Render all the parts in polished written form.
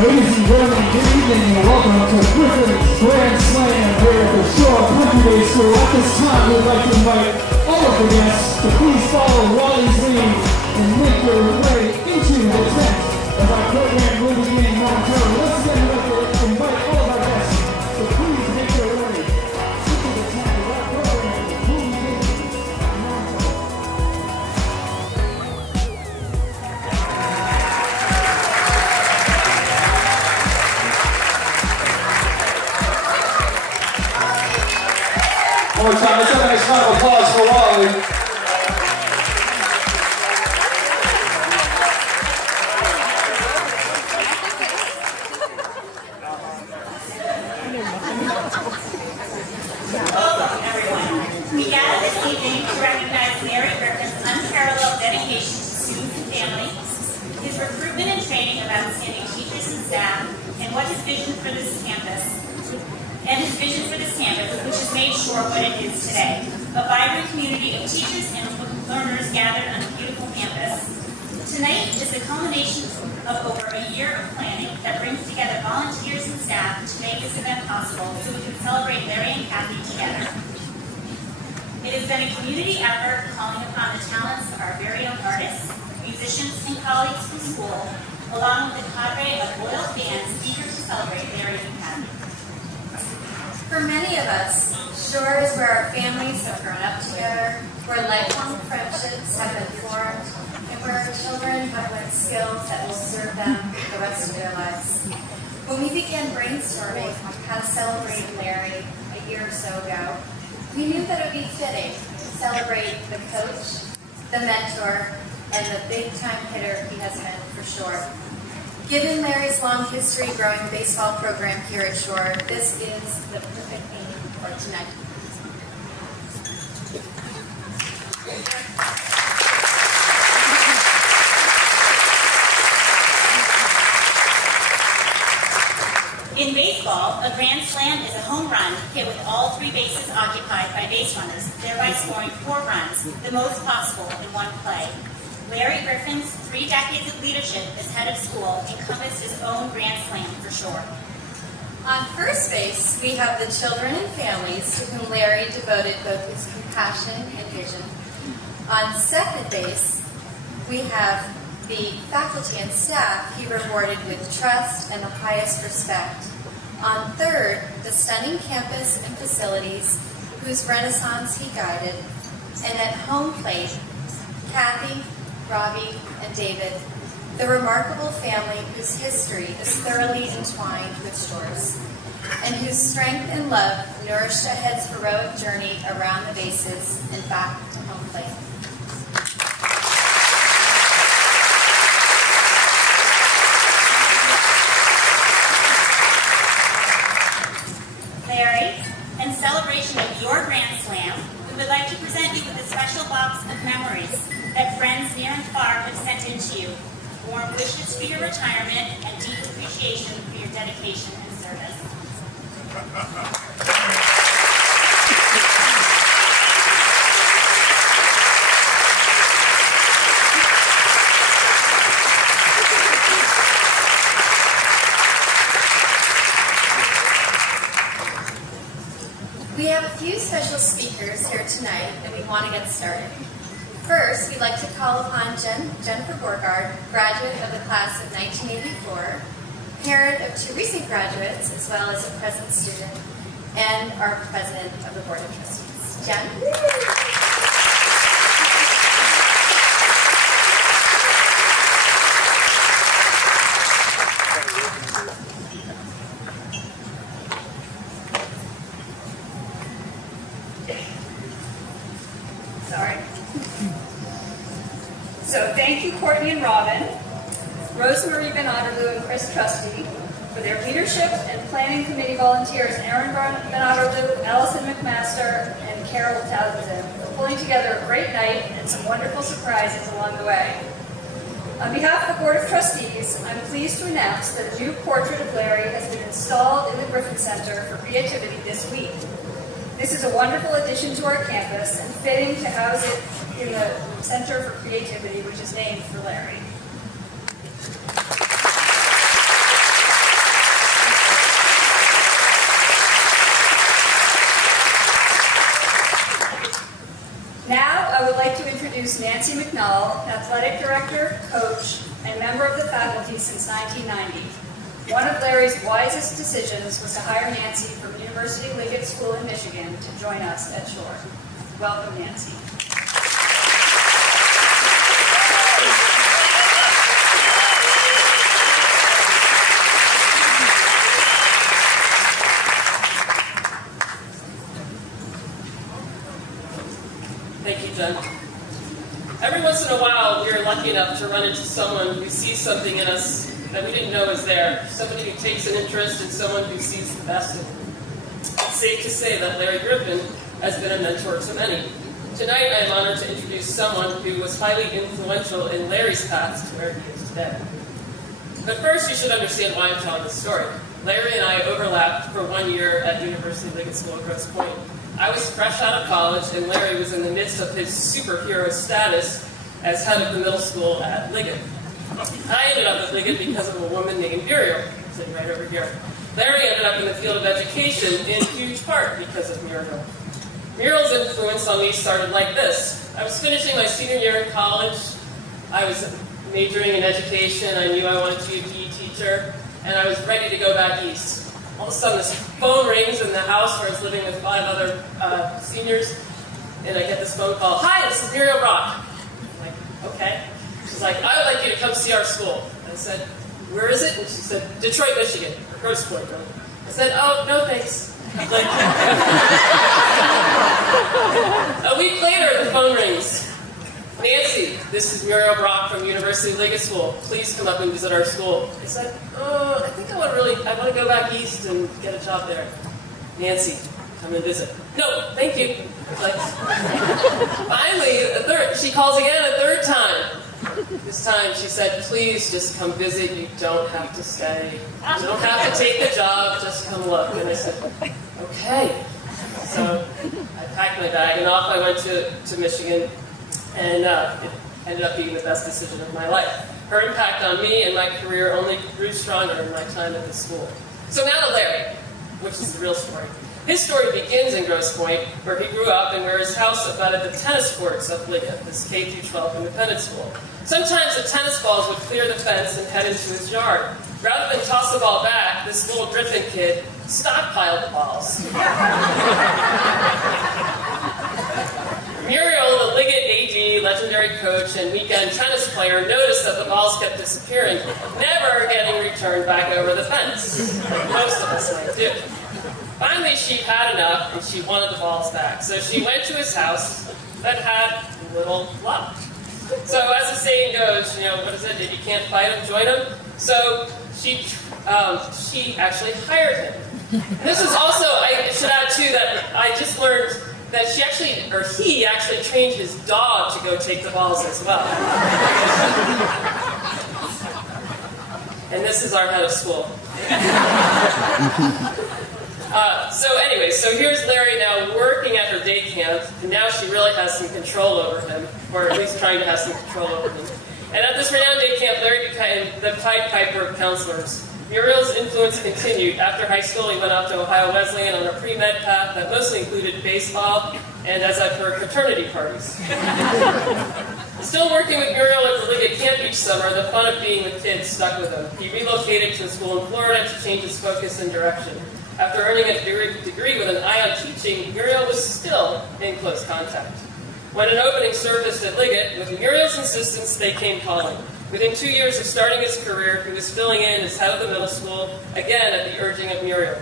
Ladies and gentlemen, good evening and welcome to Griffin's Grand Slam here at the Shore Country Day School. At this time, we'd like to invite all of the guests to please follow Wally's lead and make your way into the tent as our program will begin momentarily. Once again, we'd like to invite all of our guests to please make your way into the tent as our program will begin momentarily. One more time, let's have a nice round of applause for Wally. Welcome, everyone. We gather this evening to recognize Larry Griffin's unparalleled dedication to students and families, his recruitment and training of outstanding teachers and staff, and his vision for this campus, which has made Shore what it is today. A vibrant community of teachers and learners gathered on a beautiful campus. Tonight is the culmination of over a year of planning that brings together volunteers and staff to make this event possible so we can celebrate Larry and Kathy together. It has been a community effort calling upon the talents of our very own artists, musicians, and colleagues from school, along with a cadre of loyal fans eager to celebrate Larry and Kathy. For many of us, Shore is where our families have grown up together, where lifelong friendships have been formed, and where our children have learned skills that will serve them the rest of their lives. When we began brainstorming on how to celebrate Larry a year or so ago, we knew that it would be fitting to celebrate the coach, the mentor, and the big-time hitter he has been for Shore. Given Larry's long history growing the baseball program here at Shore, this is the perfect theme for tonight. In baseball, a grand slam is a home run hit with all three bases occupied by base runners, thereby scoring 4 runs, the most possible in one play. Larry Griffin's 3 decades of leadership as head of school encompassed his own grand slam for Shore. On first base, we have the children and families to whom Larry devoted both his compassion and vision. On second base, we have the faculty and staff he rewarded with trust and the highest respect. On third, the stunning campus and facilities whose renaissance he guided. And at home plate, Kathy, Robbie, and David, the remarkable family whose history is thoroughly entwined with Shore's, and whose strength and love nourished ahead's heroic journey around the bases and back to home plate. Larry, in celebration of your grand slam, we would like to present you with a special box of memories that friends near and far have sent in to you. Warm wishes for your retirement and deep appreciation for your dedication and service. We have a few special speakers here tonight, and we want to get started. First, we'd like to call upon Jennifer Borgard, graduate of the class of 1984, parent of 2 recent graduates, as well as a present student, and our president of the Board of Trustees. Jen? Sorry. So thank you, Courtney and Robin, Rosemary Van Otterloo and Chris Trusty for their leadership, and planning committee volunteers Aaron Van Otterloo, Allison McMaster, and Carol Townsend for pulling together a great night and some wonderful surprises along the way. On behalf of the Board of Trustees, I'm pleased to announce that a new portrait of Larry has been installed in the Griffin Center for Creativity this week. This is a wonderful addition to our campus and fitting to house it in the Center for Creativity, which is named for Larry. athletic director, coach, and member of the faculty since 1990. One of Larry's wisest decisions was to hire Nancy from University Liggett School in Michigan to join us at Shore. Welcome, Nancy. Thank you, Jen. Every once in a while, we are lucky enough to run into someone who sees something in us that we didn't know was there. Somebody who takes an interest in someone who sees the best in them. It's safe to say that Larry Griffin has been a mentor to many. Tonight, I am honored to introduce someone who was highly influential in Larry's path to where he is today. But first, you should understand why I'm telling this story. Larry and I overlapped for 1 year at University Liggett School at Grosse Pointe. I was fresh out of college, and Larry was in the midst of his superhero status as head of the middle school at Liggett. I ended up at Liggett because of a woman named Muriel, sitting right over here. Larry ended up in the field of education in huge part because of Muriel. Muriel's influence on me started like this. I was finishing my senior year in college. I was majoring in education. I knew I wanted to be a PE teacher, and I was ready to go back east. All of a sudden, this phone rings in the house where I was living with 5 other seniors, and I get this phone call. Hi, this is Muriel Rock. I'm like, okay. She's like, I would like you to come see our school. I said, where is it? And she said, Detroit, Michigan, or Grosse Pointe. I said, oh, no thanks. Like, a week later, the phone rings. Nancy, this is Muriel Brock from University Liggett School. Please come up and visit our school. I said, I think I want to go back east and get a job there. Nancy, come and visit. No, thank you. Like, finally, she calls again a third time. This time she said, please just come visit. You don't have to stay. You don't have to take the job. Just come look. And I said, okay. So I packed my bag and off I went to Michigan. And it ended up being the best decision of my life. Her impact on me and my career only grew stronger in my time at the school. So now to Larry, which is the real story. His story begins in Grosse Pointe, where he grew up and where his house abutted the tennis courts of Liggett, this K-12 independent school. Sometimes the tennis balls would clear the fence and head into his yard. Rather than toss the ball back, this little Griffin kid stockpiled the balls. Muriel, the Liggett AD, legendary coach, and weekend tennis player, noticed that the balls kept disappearing, never getting returned back over the fence, like most of us might do. Finally, she had enough, and she wanted the balls back. So she went to his house that had little luck. So as the saying goes, what is it? If you can't fight him, join him. So she actually hired him. This is also, I should add too, that I just learned that he actually trained his dog to go take the balls as well. And this is our head of school. So here's Larry now working at her day camp, and now she really has some control over him, or at least trying to have some control over him. And at this renowned day camp, Larry became the Pied Piper of counselors. Muriel's influence continued. After high school, he went off to Ohio Wesleyan on a pre-med path that mostly included baseball, and as I've heard, fraternity parties. Still working with Muriel at the Liggett camp each summer, the fun of being with kids stuck with him. He relocated to a school in Florida to change his focus and direction. After earning a degree with an eye on teaching, Muriel was still in close contact. When an opening surfaced at Liggett, with Muriel's insistence, they came calling. Within 2 years of starting his career, he was filling in as head of the middle school, again at the urging of Muriel.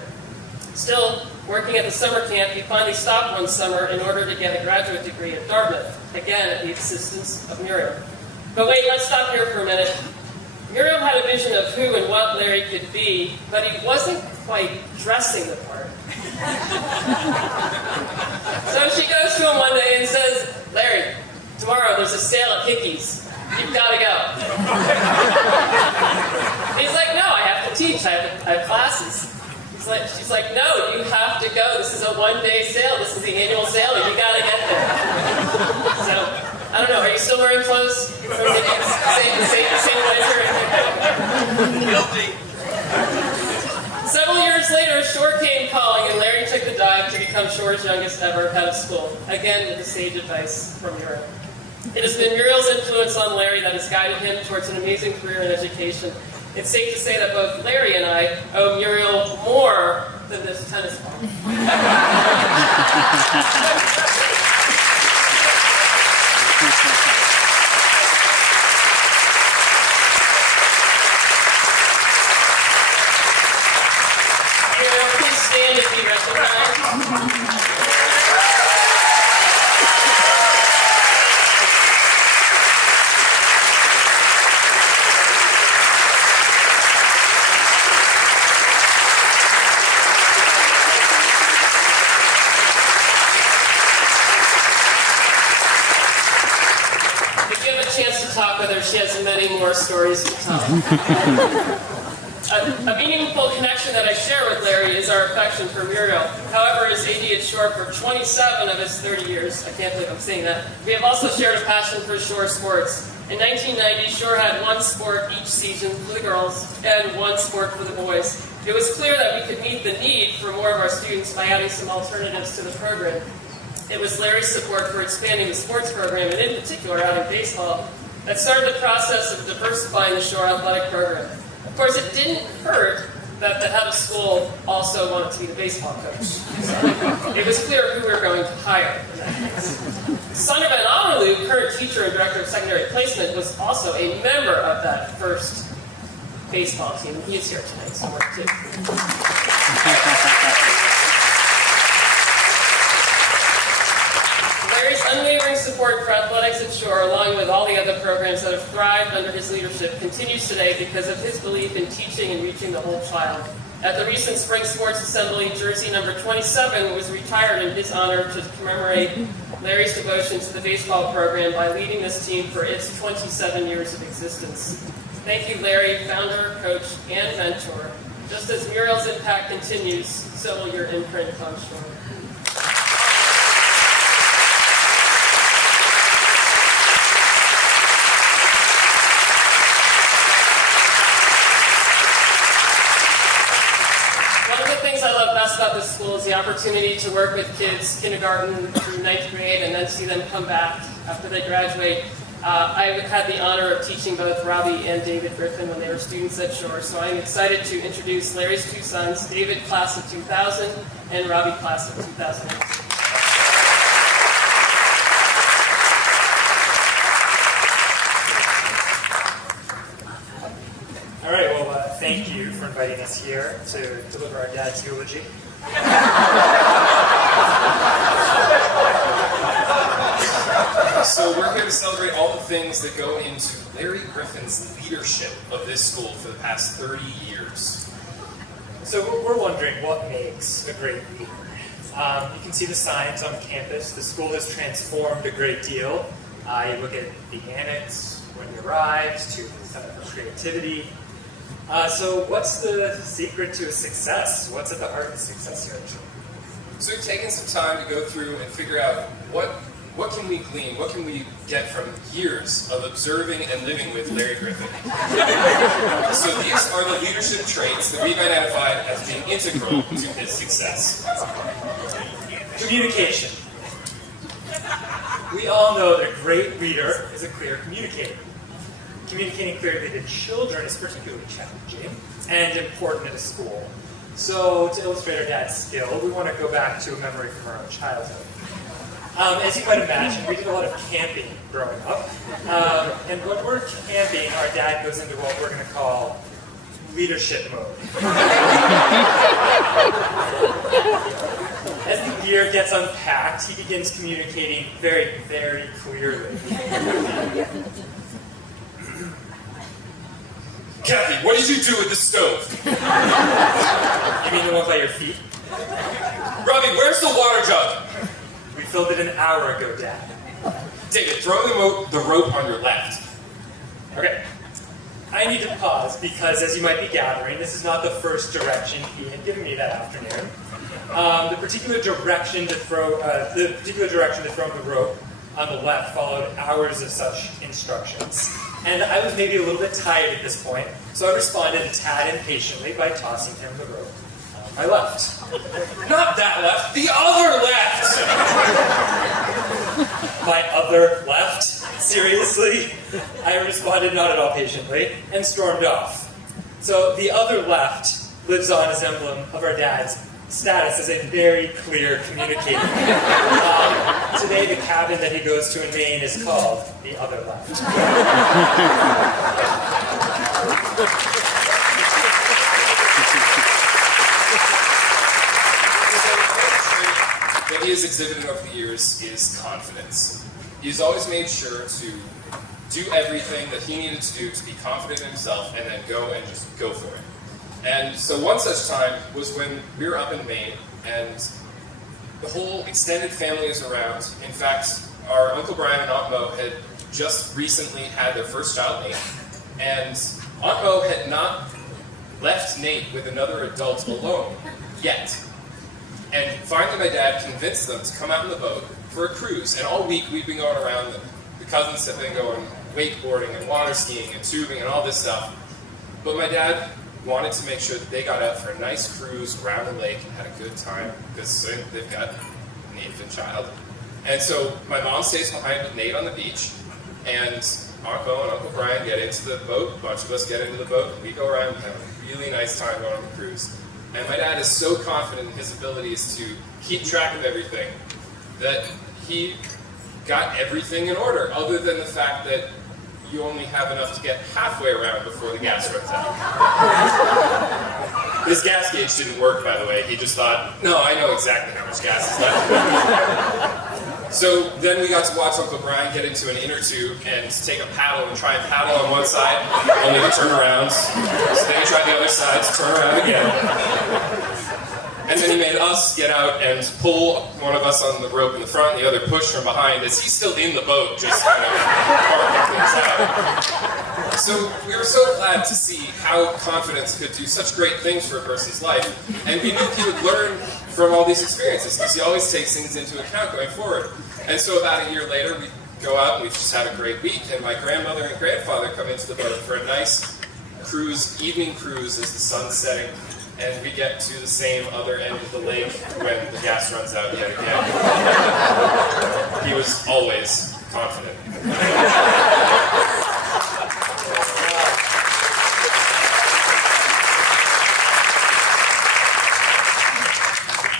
Still, working at the summer camp, he finally stopped one summer in order to get a graduate degree at Dartmouth, again at the insistence of Muriel. But wait, let's stop here for a minute. Muriel had a vision of who and what Larry could be, but he wasn't quite dressing the part. So she goes to him one day and says, Larry, tomorrow there's a sale at Hickey's. You've got to go. He's like, no, I have to teach. I have classes. She's like, no, you have to go. This is a one-day sale. This is the annual sale. You got to get there. So, I don't know. Are you still wearing clothes from Hickey's? Same blazer? Guilty. Several years later, Shore came calling, and Larry took the dive to become Shore's youngest ever head of school, again with the sage advice from Muriel. It has been Muriel's influence on Larry that has guided him towards an amazing career in education. It's safe to say that both Larry and I owe Muriel more than this tennis ball. Muriel, please stand and be recognized. Talk with her. She has many more stories to tell. A meaningful connection that I share with Larry is our affection for Muriel. However, as AD at Shore for 27 of his 30 years, I can't believe I'm saying that, we have also shared a passion for Shore sports. In 1990, Shore had one sport each season for the girls and one sport for the boys. It was clear that we could meet the need for more of our students by adding some alternatives to the program. It was Larry's support for expanding the sports program, and in particular adding baseball, that started the process of diversifying the Shore athletic program. Of course, it didn't hurt that the head of school also wanted to be the baseball coach. So it was clear who we were going to hire. Sandra Van Allerloo, current teacher and director of secondary placement, was also a member of that first baseball team. He is here tonight somewhere too. Larry's unwavering support for athletics at Shore, along with all the other programs that have thrived under his leadership, continues today because of his belief in teaching and reaching the whole child. At the recent Spring Sports Assembly, jersey number 27 was retired in his honor to commemorate Larry's devotion to the baseball program by leading this team for its 27 years of existence. Thank you, Larry, founder, coach, and mentor. Just as Muriel's impact continues, so will your imprint on Shore. About this school is the opportunity to work with kids kindergarten through 9th grade and then see them come back after they graduate. I had the honor of teaching both Robbie and David Griffin when they were students at Shore, so I'm excited to introduce Larry's two sons, David, class of 2000, and Robbie, class of 2008. All right, well, thank you for inviting us here to deliver our dad's eulogy. So we're here to celebrate all the things that go into Larry Griffin's leadership of this school for the past 30 years. So we're wondering what makes a great leader. You can see the signs on campus. The school has transformed a great deal. You look at the annex when you arrive, to the Center for Creativity. So what's the secret to a success? What's at the heart of the success here? So we've taken some time to go through and figure out what can we glean, what can we get from years of observing and living with Larry Griffin. So these are the leadership traits that we've identified as being integral to his success. Communication. We all know that a great leader is a clear communicator. Communicating clearly to children is particularly challenging and important at a school. So to illustrate our dad's skill, we want to go back to a memory from our own childhood. As you might imagine, we did a lot of camping growing up. And when we're camping, our dad goes into what we're going to call leadership mode. As the gear gets unpacked, he begins communicating very, very clearly. Kathy, what did you do with the stove? You mean the one by your feet? Robbie, where's the water jug? We filled it an hour ago, Dad. David, throw the rope on your left. Okay. I need to pause because, as you might be gathering, this is not the first direction he had given me that afternoon. The particular direction to throw the rope on the left followed hours of such instructions. And I was maybe a little bit tired at this point, so I responded a tad impatiently by tossing him the rope on my left. Not that left, the other left! My other left? seriously? I responded not at all patiently and stormed off. So the other left lives on as emblem of our dad's status as a very clear communicator. Today the cabin that he goes to in Maine is called the other left. That he has exhibited over the years is confidence. He's always made sure to do everything that he needed to do to be confident in himself and then go and just go for it. And so one such time was when we were up in Maine and the whole extended family is around. In fact, our Uncle Brian and Aunt Mo had just recently had their first child, Nate, and Aunt Mo had not left Nate with another adult alone yet. And finally my dad convinced them to come out on the boat for a cruise. And all week we'd been going around, the cousins had been going wakeboarding and water skiing and tubing and all this stuff. But my dad wanted to make sure that they got out for a nice cruise around the lake and had a good time because they've got an infant child. And so my mom stays behind with Nate on the beach, and Aunt Bo and Uncle Brian get into the boat, a bunch of us get into the boat, and we go around and have a really nice time going on the cruise. And my dad is so confident in his abilities to keep track of everything that he got everything in order, other than the fact that you only have enough to get halfway around before the gas runs out. His gas gauge didn't work, by the way. He just thought, no, I know exactly how much gas is left. So then we got to watch Uncle Brian get into an inner tube and take a paddle and try and paddle on one side, only to turn around. So then he tried the other side to turn around again. And then he made us get out and pull one of us on the rope in the front and the other push from behind as he's still in the boat, just kind of working things out. So we were so glad to see how confidence could do such great things for a person's life. And we knew he would learn from all these experiences because he always takes things into account going forward. And so about a year later, we go out and we've just had a great week. And my grandmother and grandfather come into the boat for a nice cruise, evening cruise as the sun's setting. And we get to the same other end of the lake when the gas runs out yet again. He was always confident.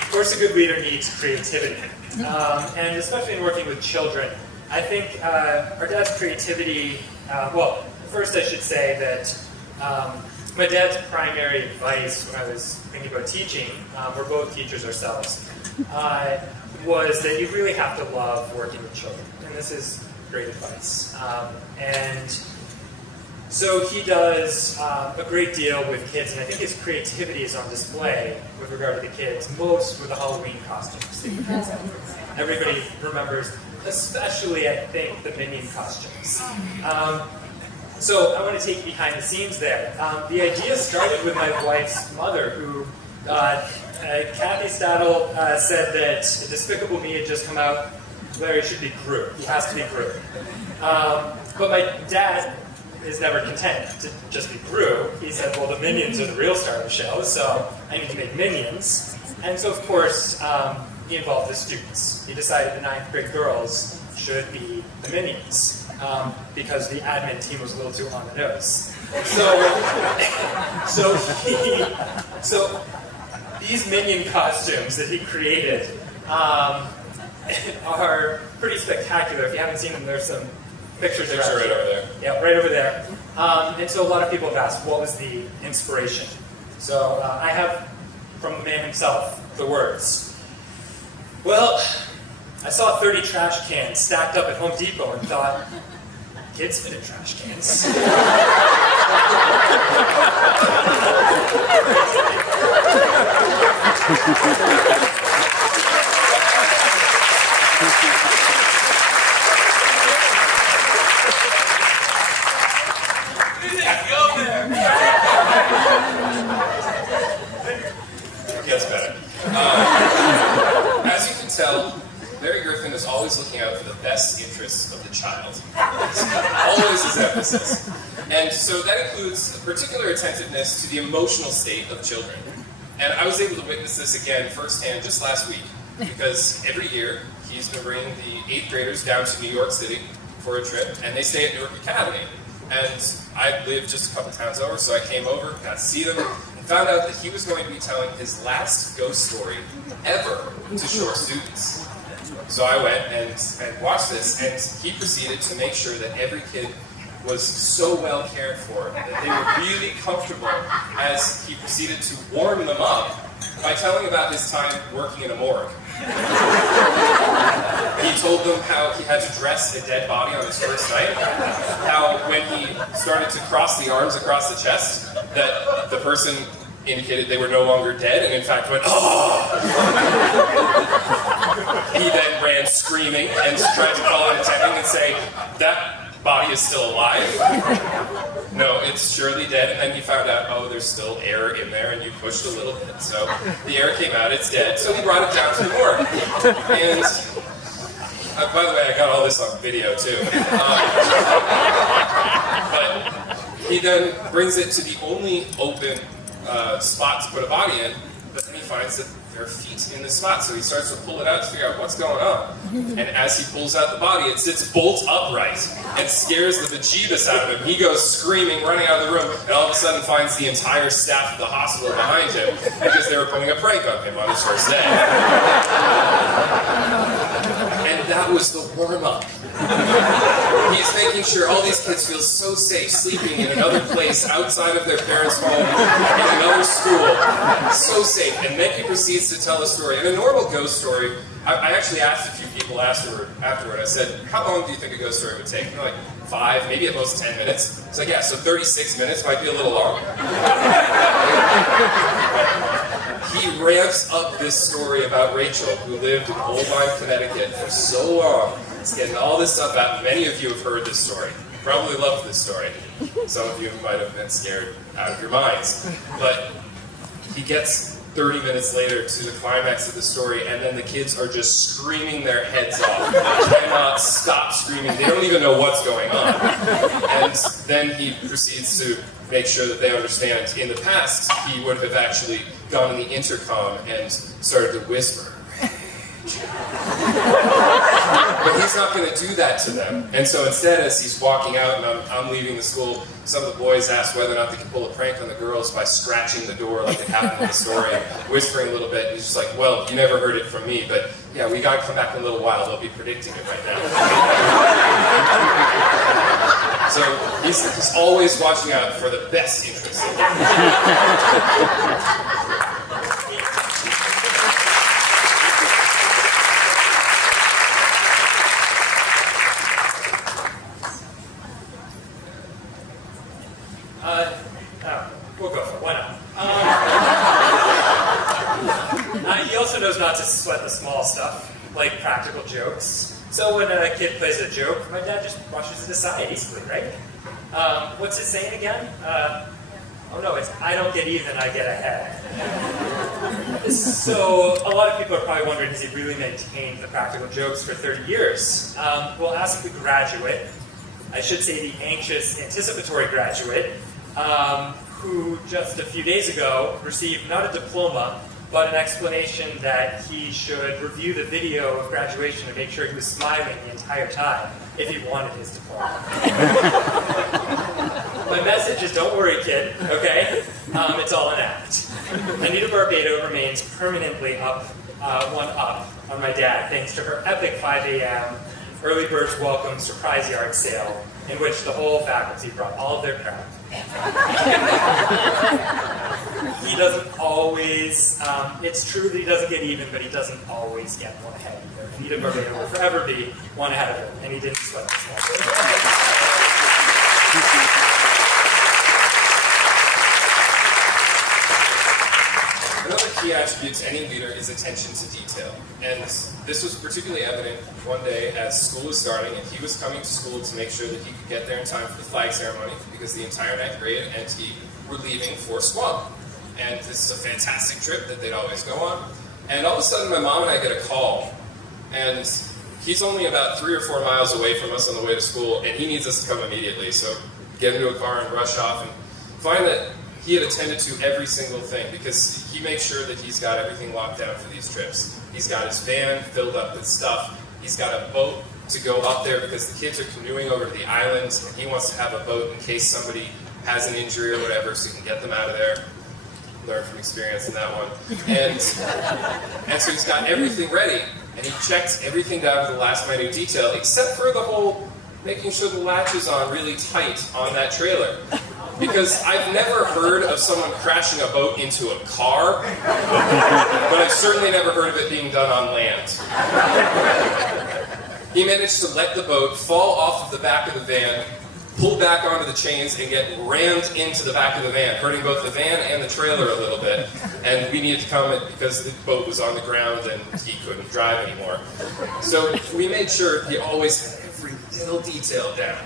Of course, a good leader needs creativity. And especially in working with children, I think our dad's creativity, well, first I should say that my dad's primary advice when I was thinking about teaching, we're both teachers ourselves, was that you really have to love working with children. And this is great advice. And so he does a great deal with kids, and I think his creativity is on display with regard to the kids, most with the Halloween costumes. Everybody remembers, especially, I think, the Minion costumes. So I want to take you behind the scenes there. The idea started with my wife's mother, who, Kathy Stadel said that Despicable Me had just come out. Larry should be Gru. He has to be Gru. But my dad is never content to just be Gru. He said, well, the Minions are the real star of the show, so I need to make Minions. And so, of course, he involved the students. He decided the 9th grade girls should be the Minions. Because the admin team was a little too on the nose. So these Minion costumes that he created are pretty spectacular. If you haven't seen them, there's some pictures right over there. Yeah, right over there. And so a lot of people have asked, what was the inspiration? So I have, from the man himself, the words. Well, I saw 30 trash cans stacked up at Home Depot and thought, kids fit in trash cans. It gets better. As you can tell, Larry Griffin is always looking out for the best interests of the child. Always his emphasis. And so that includes a particular attentiveness to the emotional state of children. And I was able to witness this again firsthand just last week, because every year he's been bringing the 8th graders down to New York City for a trip, and they stay at Newark Academy. And I lived just a couple towns over, so I came over, got to see them, and found out that he was going to be telling his last ghost story ever to shore students. So I went and watched this, and he proceeded to make sure that every kid was so well cared for, that they were really comfortable, as he proceeded to warm them up by telling about his time working in a morgue. He told them how he had to dress a dead body on his first night, how when he started to cross the arms across the chest, that the person indicated they were no longer dead, and in fact went, "Oh!" He then ran screaming and tried to call an attendant and say, "That body is still alive." "No, it's surely dead." And then he found out, oh, there's still air in there, and you pushed a little bit. So the air came out, it's dead. So he brought it down to the morgue. And by the way, I got all this on video too. But he then brings it to the only open spot to put a body in, but then he finds that there are feet in the spot, so he starts to pull it out to figure out what's going on. And as he pulls out the body, it sits bolt upright and scares the bejeebus out of him. He goes screaming, running out of the room, and all of a sudden finds the entire staff of the hospital behind him because they were pulling a prank on him on his first day. And that was the warm-up. He's making sure all these kids feel so safe sleeping in another place outside of their parents' home, in another school, so safe. And then he proceeds to tell a story. In a normal ghost story, I actually asked a few people afterward, I said, how long do you think a ghost story would take? And they're like, 5, maybe at most 10 minutes. It's like, yeah, so 36 minutes might be a little long. He ramps up this story about Rachel, who lived in Old Lyme, Connecticut for so long. He's getting all this stuff out. Many of you have heard this story. Probably loved this story. Some of you might have been scared out of your minds. But he gets 30 minutes later to the climax of the story, and then the kids are just screaming their heads off. They cannot stop screaming. They don't even know what's going on. And then he proceeds to make sure that they understand. In the past, he would have actually gone on the intercom and started to whisper. But he's not going to do that to them. And so instead, as he's walking out and I'm leaving the school, some of the boys ask whether or not they can pull a prank on the girls by scratching the door like it happened in the story, whispering a little bit. And he's just like, well, you never heard it from me, but yeah, we got to come back in a little while. They'll be predicting it right now. So he's always watching out for the best interests of we'll go for it. Why not? He also knows not to sweat the small stuff, like practical jokes. So when a kid plays a joke, my dad just brushes it aside easily, right? What's it saying again? Oh no, it's I don't get even, I get ahead. So a lot of people are probably wondering, has he really maintained the practical jokes for 30 years? Well, ask the graduate. I should say the anxious, anticipatory graduate, who just a few days ago received not a diploma, but an explanation that he should review the video of graduation and make sure he was smiling the entire time if he wanted his diploma. My message is don't worry, kid, okay? It's all an act. Anita Barbato remains permanently one up on my dad thanks to her epic 5 a.m. early birds welcome surprise yard sale in which the whole faculty brought all of their crap. He doesn't always, it's true that he doesn't get even, but he doesn't always get one ahead either. Anita Barbato will forever be one ahead of him, and he didn't sweat this one. Another key attribute to any leader is attention to detail. And this was particularly evident one day as school was starting, and he was coming to school to make sure that he could get there in time for the flag ceremony, because the entire 9th grade and NT were leaving for Squam. And this is a fantastic trip that they'd always go on. And all of a sudden, my mom and I get a call, and he's only about 3 or 4 miles away from us on the way to school, and he needs us to come immediately. So get into a car and rush off, and find that he had attended to every single thing, because he makes sure that he's got everything locked down for these trips. He's got his van filled up with stuff. He's got a boat to go up there because the kids are canoeing over to the island, and he wants to have a boat in case somebody has an injury or whatever, so he can get them out of there. Learn from experience in that one. And so he's got everything ready, and he checks everything down to the last minute detail, except for the whole making sure the latch is on really tight on that trailer. Because I've never heard of someone crashing a boat into a car, but I've certainly never heard of it being done on land. He managed to let the boat fall off of the back of the van, pull back onto the chains, and get rammed into the back of the van, hurting both the van and the trailer a little bit. And we needed to come because the boat was on the ground and he couldn't drive anymore. So we made sure he always had every little detail down.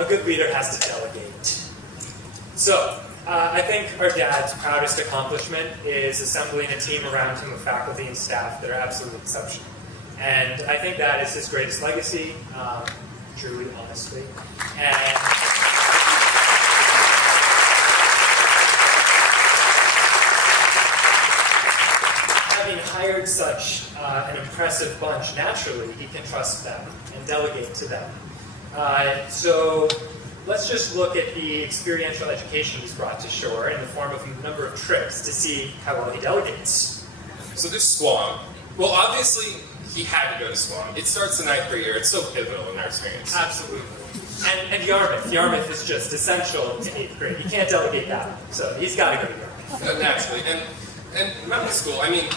A good leader has to delegate. So, I think our dad's proudest accomplishment is assembling a team around him of faculty and staff that are absolutely exceptional. And I think that is his greatest legacy, truly, honestly. And having hired such an impressive bunch, naturally, he can trust them and delegate to them. So let's just look at the experiential education he's brought to shore in the form of a number of trips to see how well he delegates. So there's Squam. Well, obviously, he had to go to Squam. It starts the 9th grade year. It's so pivotal in our experience. Absolutely. And Yarmouth. Yarmouth is just essential to 8th grade. You can't delegate that one. So he's got to go to Yarmouth. Naturally. And mountain school, I mean,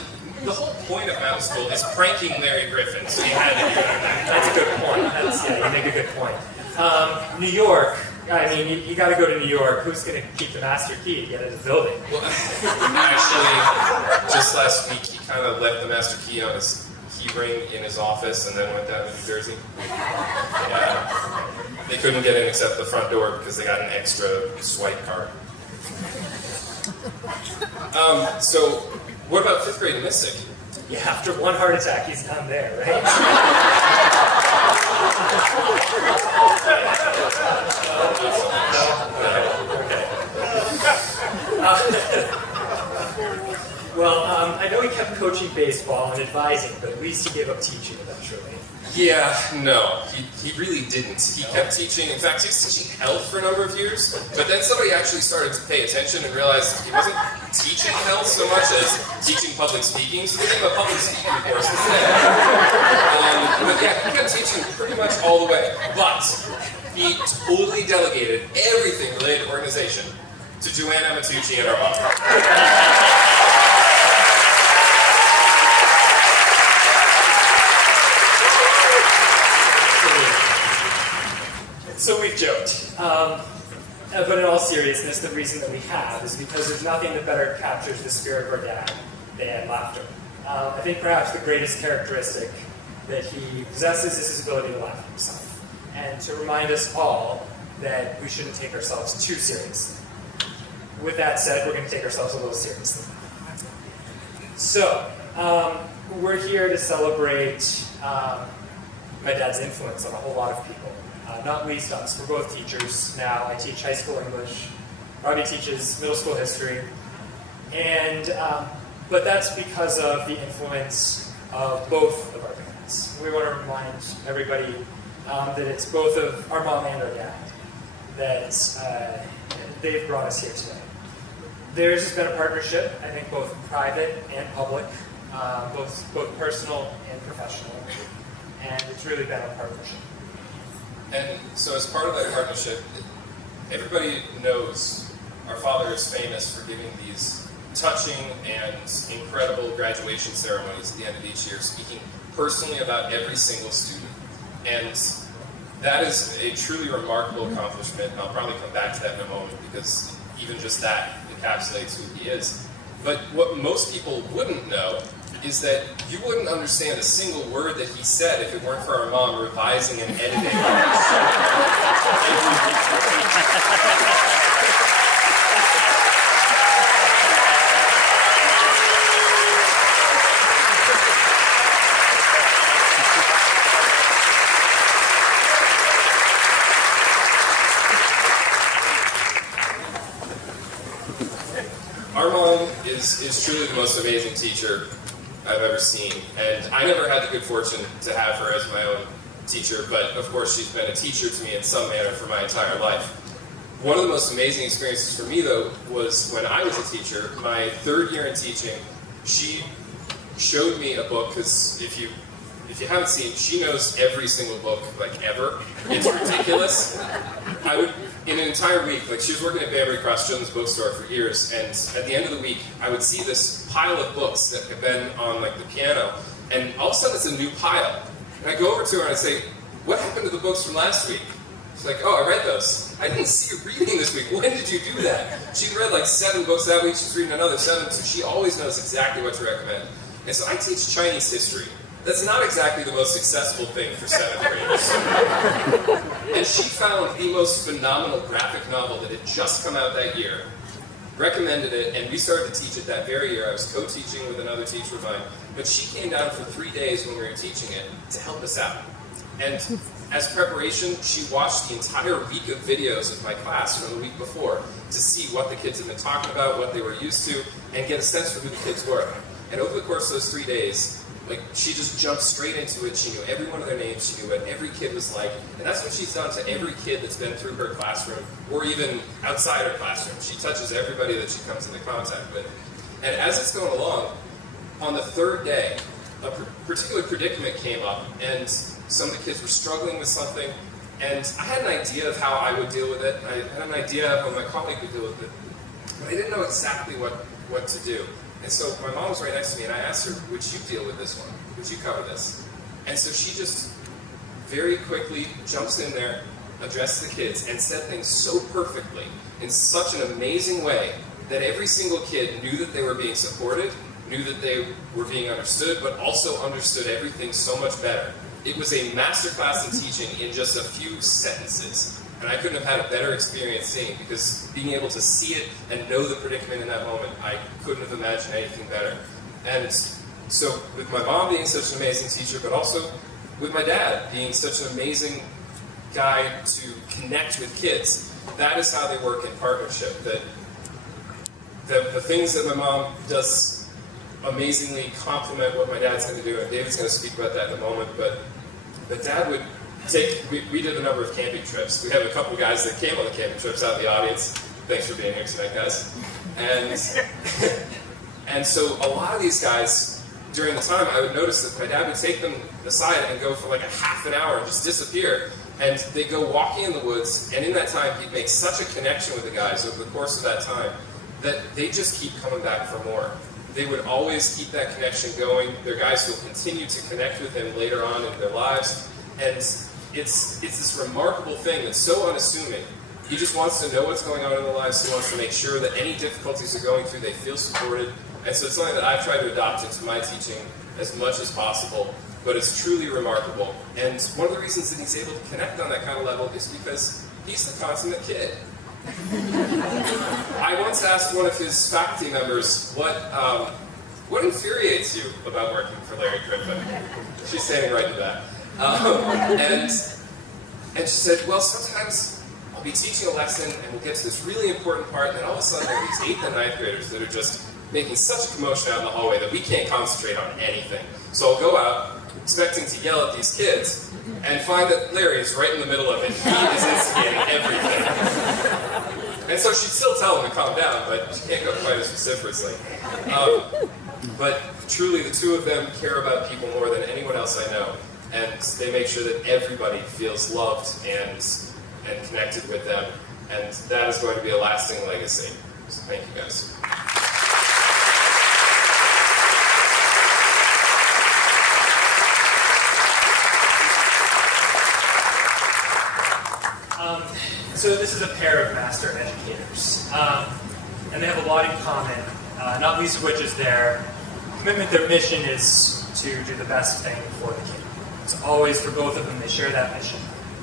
the whole point of mountain school is pranking Larry Griffin, so you had to do that. That's a good point. Yeah, you make a good point. New York, I mean, you got to go to New York. Who's going to keep the master key to get into the building? Well, actually, just last week, he kind of left the master key on his key ring in his office and then went down to New Jersey. Yeah. They couldn't get in except the front door because they got an extra swipe card. So, what about 5th grade in Mystic? Yeah, after one heart attack, he's done there, right? Well, I know he kept coaching baseball and advising, but at least he gave up teaching eventually. Yeah, no, he really didn't. He kept teaching. In fact, he was teaching health for a number of years, but then somebody actually started to pay attention and realized he wasn't teaching health so much as teaching public speaking, so they gave him a public speaking course instead. But yeah, he kept teaching pretty much all the way, but he totally delegated everything related to organization to Joanne Amatucci and our mom. So we've joked, but in all seriousness, the reason that we have is because there's nothing that better captures the spirit of our dad than laughter. I think perhaps the greatest characteristic that he possesses is his ability to laugh at himself, and to remind us all that we shouldn't take ourselves too seriously. With that said, we're going to take ourselves a little seriously. So, we're here to celebrate my dad's influence on a whole lot of people. Not least us. We're both teachers now. I teach high school English. Robbie teaches middle school history. And, but that's because of the influence of both of our parents. We want to remind everybody that it's both of our mom and our dad that they've brought us here today. Theirs has been a partnership, I think both private and public, both personal and professional. And it's really been a partnership. And so as part of that partnership, everybody knows our father is famous for giving these touching and incredible graduation ceremonies at the end of each year, speaking personally about every single student. And that is a truly remarkable accomplishment. I'll probably come back to that in a moment because even just that encapsulates who he is. But what most people wouldn't know is that you wouldn't understand a single word that he said if it weren't for our mom revising and editing. is truly the most amazing teacher I've ever seen. And I never had the good fortune to have her as my own teacher, but of course she's been a teacher to me in some manner for my entire life. One of the most amazing experiences for me, though, was when I was a teacher, my 3rd year in teaching. She showed me a book, because if you haven't seen, she knows every single book, like, ever. It's ridiculous. I would, in an entire week, like, she was working at Banbury Cross Children's Bookstore for years, and at the end of the week, I would see this pile of books that had been on, like, the piano, and all of a sudden it's a new pile. And I go over to her and I say, "What happened to the books from last week?" She's like, "Oh, I read those. I didn't see you reading this week. When did you do that?" She'd read like 7 books that week. She's reading another 7, so she always knows exactly what to recommend. And so I teach Chinese history. That's not exactly the most accessible thing for 7th graders. And she found the most phenomenal graphic novel that had just come out that year, recommended it, and we started to teach it that very year. I was co-teaching with another teacher of mine, but she came down for 3 days when we were teaching it to help us out. And as preparation, she watched the entire week of videos of my class from the week before to see what the kids had been talking about, what they were used to, and get a sense for who the kids were. And over the course of those 3 days, like, she just jumped straight into it. She knew every one of their names. She knew what every kid was like. And that's what she's done to every kid that's been through her classroom, or even outside her classroom. She touches everybody that she comes into contact with. And as it's going along, on the 3rd day, a particular predicament came up, and some of the kids were struggling with something, and I had an idea of how I would deal with it. I had an idea of how my colleague would deal with it, but I didn't know exactly what to do. And so my mom was right next to me, and I asked her, "Would you deal with this one? Would you cover this?" And so she just very quickly jumps in there, addressed the kids, and said things so perfectly, in such an amazing way, that every single kid knew that they were being supported, knew that they were being understood, but also understood everything so much better. It was a masterclass in teaching in just a few sentences. And I couldn't have had a better experience seeing, because being able to see it and know the predicament in that moment, I couldn't have imagined anything better. And so with my mom being such an amazing teacher, but also with my dad being such an amazing guy to connect with kids, that is how they work in partnership. That the things that my mom does amazingly complement what my dad's going to do, and David's going to speak about that in a moment, but Dad would take, we did a number of camping trips. We have a couple guys that came on the camping trips out in the audience. Thanks for being here tonight, guys. And so a lot of these guys, during the time, I would notice that my dad would take them aside and go for like a half an hour and just disappear. And they'd go walking in the woods, and in that time, he'd make such a connection with the guys over the course of that time that they just keep coming back for more. They would always keep that connection going. They're guys who will continue to connect with him later on in their lives. And it's this remarkable thing that's so unassuming. He just wants to know what's going on in their lives. He wants to make sure that any difficulties they're going through, they feel supported. And so it's something that I've tried to adopt into my teaching as much as possible. But it's truly remarkable. And one of the reasons that he's able to connect on that kind of level is because he's the consummate kid. I once asked one of his faculty members, what infuriates you about working for Larry Griffin? She's standing right in the back. And she said, well, sometimes I'll be teaching a lesson and we'll get to this really important part, and then all of a sudden there are these 8th and 9th graders that are just making such a commotion out in the hallway that we can't concentrate on anything. So I'll go out expecting to yell at these kids and find that Larry is right in the middle of it. He is instigating everything. And so she'd still tell him to calm down, but she can't go quite as vociferously. But truly, the two of them care about people more than anyone else I know. And they make sure that everybody feels loved and connected with them. And that is going to be a lasting legacy. So thank you, guys. So this is a pair of master educators, and they have a lot in common, not least of which is their commitment. Their mission is to do the best thing for the kid. It's always for both of them, they share that mission,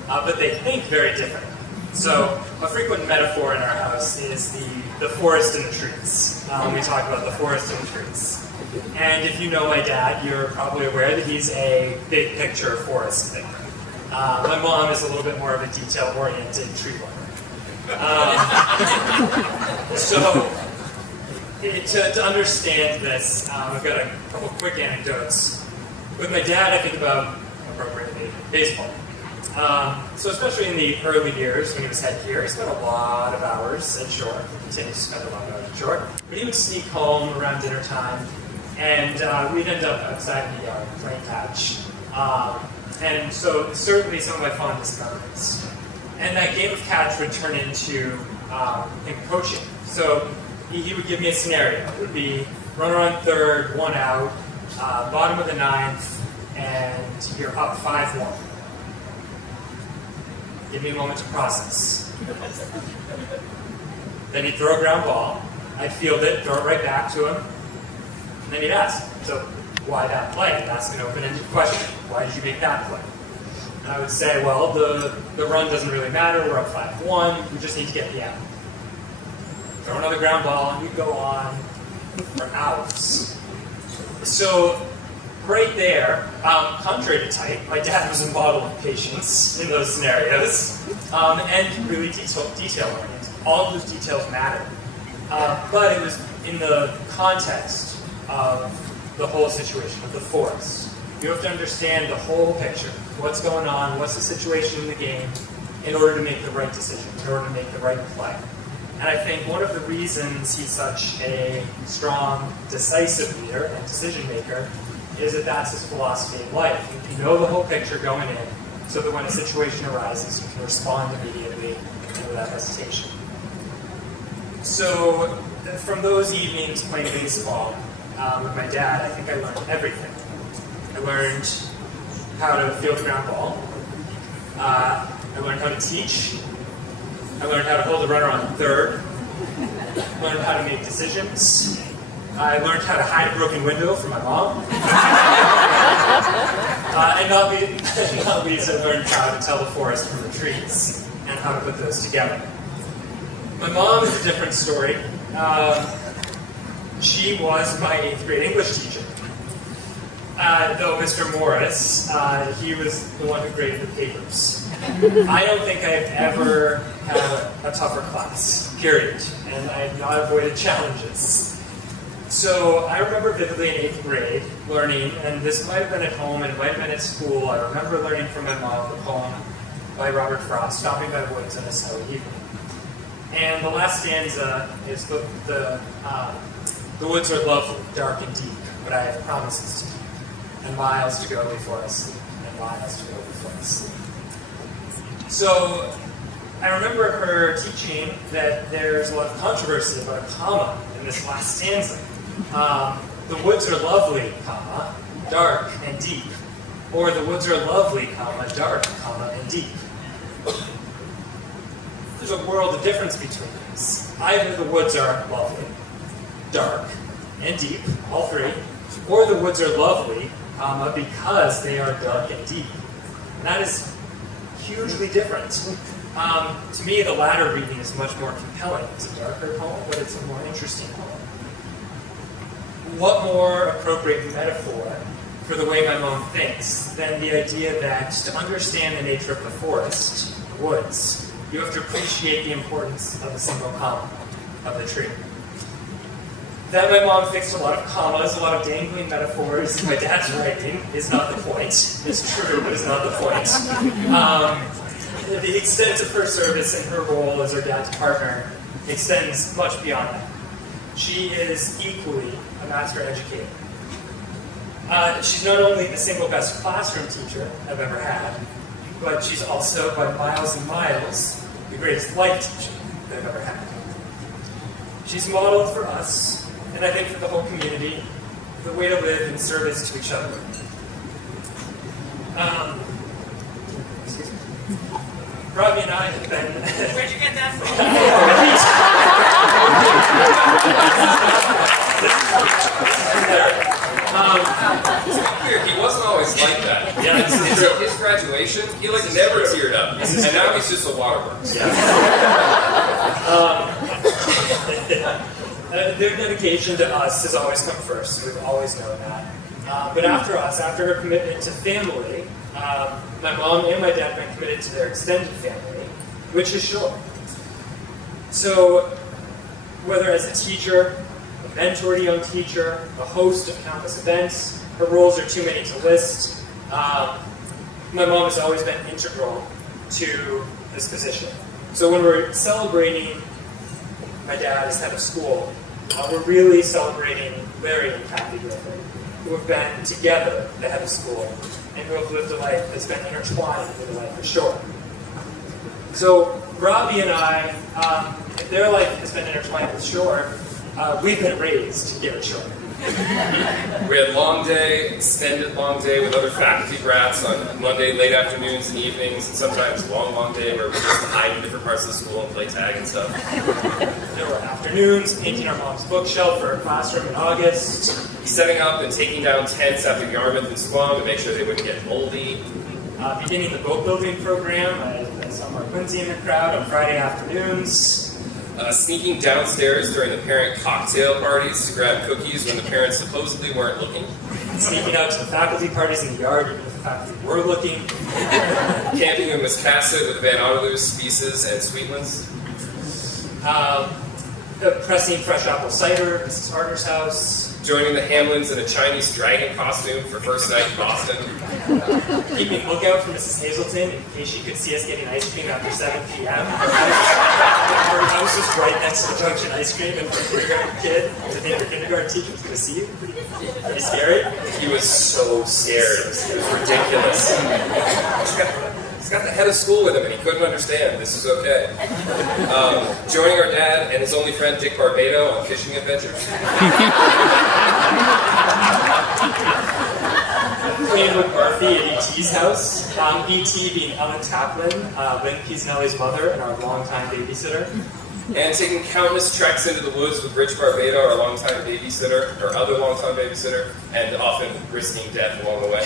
but they think very differently. So a frequent metaphor in our house is the forest and the trees. We talk about the forest and the trees. And if you know my dad, you're probably aware that he's a big picture forest thinker. My mom is a little bit more of a detail-oriented tree lover. So To understand this, I've got a couple quick anecdotes. With my dad, I think about, appropriately, baseball. So especially in the early years when he was head here, he spent a lot of hours at shore. He continues to spend a lot of hours at shore. But he would sneak home around dinner time, and we'd end up outside in the yard playing catch. And so certainly some of my fondest memories. And that game of catch would turn into him coaching. So he would give me a scenario. It would be runner on third, one out, bottom of the ninth, and you're up 5-1. Give me a moment to process. Then he'd throw a ground ball. I'd field it, throw it right back to him, and then he'd ask, so why that play? He'd ask an open-ended question. Why did you make that play? And I would say, well, the run doesn't really matter. We're up 5-1. We just need to get the out. Throw another ground ball, and we'd go on for hours. So right there, contrary to type, my dad was a model of patience in those scenarios, and really detail-oriented. All of those details mattered. But it was in the context of the whole situation, of the forest. You have to understand the whole picture. What's going on, what's the situation in the game, in order to make the right decision, in order to make the right play. And I think one of the reasons he's such a strong, decisive leader and decision maker is that that's his philosophy in life. You can know the whole picture going in, so that when a situation arises, you can respond immediately and without hesitation. So, from those evenings playing baseball with my dad, I think I learned everything. I learned how to field a ground ball. I learned how to teach. I learned how to hold a runner on third. I learned how to make decisions. I learned how to hide a broken window from my mom. And not least, I learned how to tell the forest from the trees and how to put those together. My mom is a different story. She was my 8th grade English teacher. Though Mr. Morris, he was the one who graded the papers. I don't think I've ever had a tougher class, period. And I have not avoided challenges. So I remember vividly in 8th grade learning, and this might have been at home and it might have been at school, I remember learning from my mom the poem by Robert Frost, Stopping by the Woods on a Snowy Evening. And the last stanza is the woods are lovely, dark and deep, but I have promises to keep, and miles to go before I sleep, and miles to go before I sleep. So I remember her teaching that there's a lot of controversy about a comma in this last stanza. The woods are lovely, comma, dark and deep. Or the woods are lovely, comma, dark, comma, and deep. There's a world of difference between these. Either the woods are lovely, dark, and deep, all three, or the woods are lovely, comma, because they are dark and deep. And that is hugely different. To me, the latter reading is much more compelling. It's a darker poem, but it's a more interesting poem. What more appropriate metaphor for the way my mom thinks than the idea that to understand the nature of the forest, the woods, you have to appreciate the importance of a single comma of the tree. That my mom fixed a lot of commas, a lot of dangling metaphors in my dad's writing is not the point. It's true, but it's not the point. The extent of her service and her role as her dad's partner extends much beyond that. She is equally a master educator. She's not only the single best classroom teacher I've ever had, but she's also, by miles and miles, the greatest life teacher that I've ever had. She's modeled for us, and I think for the whole community, the way to live in service to each other. Robbie and I have been... Where'd you get that from? To be clear, he wasn't always like that. Yeah, His graduation, he never teared up. And now he's just a waterworks. Their dedication to us has always come first. We've always known that. But after us, after her commitment to family, my mom and my dad have been committed to their extended family, which is short. So, whether as a teacher, a mentor to young teacher, a host of countless events. Her roles are too many to list. My mom has always been integral to this position. So when we're celebrating my dad as head of school, we're really celebrating Larry and Kathy Griffin, who have been together at the head of school and who have lived a life that's been intertwined with a life for sure. So Robbie and I, if their life has been intertwined with Shore, we've been raised here at Shore. We had long day, extended long day with other faculty brats on Monday, late afternoons and evenings, and sometimes long day where we just hide in different parts of the school and play tag and stuff. There were afternoons painting our mom's bookshelf for her classroom in August. Setting up and taking down tents after Yarmouth and Squam to make sure they wouldn't get moldy. Beginning the boat building program. I saw Mark Lindsay in the crowd on Friday afternoons. Sneaking downstairs during the parent cocktail parties to grab cookies when the parents supposedly weren't looking. Sneaking out to the faculty parties in the yard even if the faculty were looking. Camping in Wiscasset with Van Otterloo's, Speeces, and Sweetlands. Pressing fresh apple cider at Mrs. Harder's house. Joining the Hamlins in a Chinese dragon costume for first night in Boston. Keeping lookout for Mrs. Hazelton in case she could see us getting ice cream after 7 p.m. Her house was right next to Junction Ice Cream, and for a kindergarten kid, to think her kindergarten teacher was going to see you. Pretty scary. He was so scared. It was ridiculous. He's got the head of school with him, and he couldn't understand. This is okay. Joining our dad and his only friend Dick Barbado on fishing adventures. Playing with Murphy at E.T.'s house. E.T. being Ellen Taplin, Lynn Pisanelli's mother and our longtime babysitter. And taking countless treks into the woods with Rich Barbado, our longtime babysitter, or other longtime babysitter, and often risking death along the way.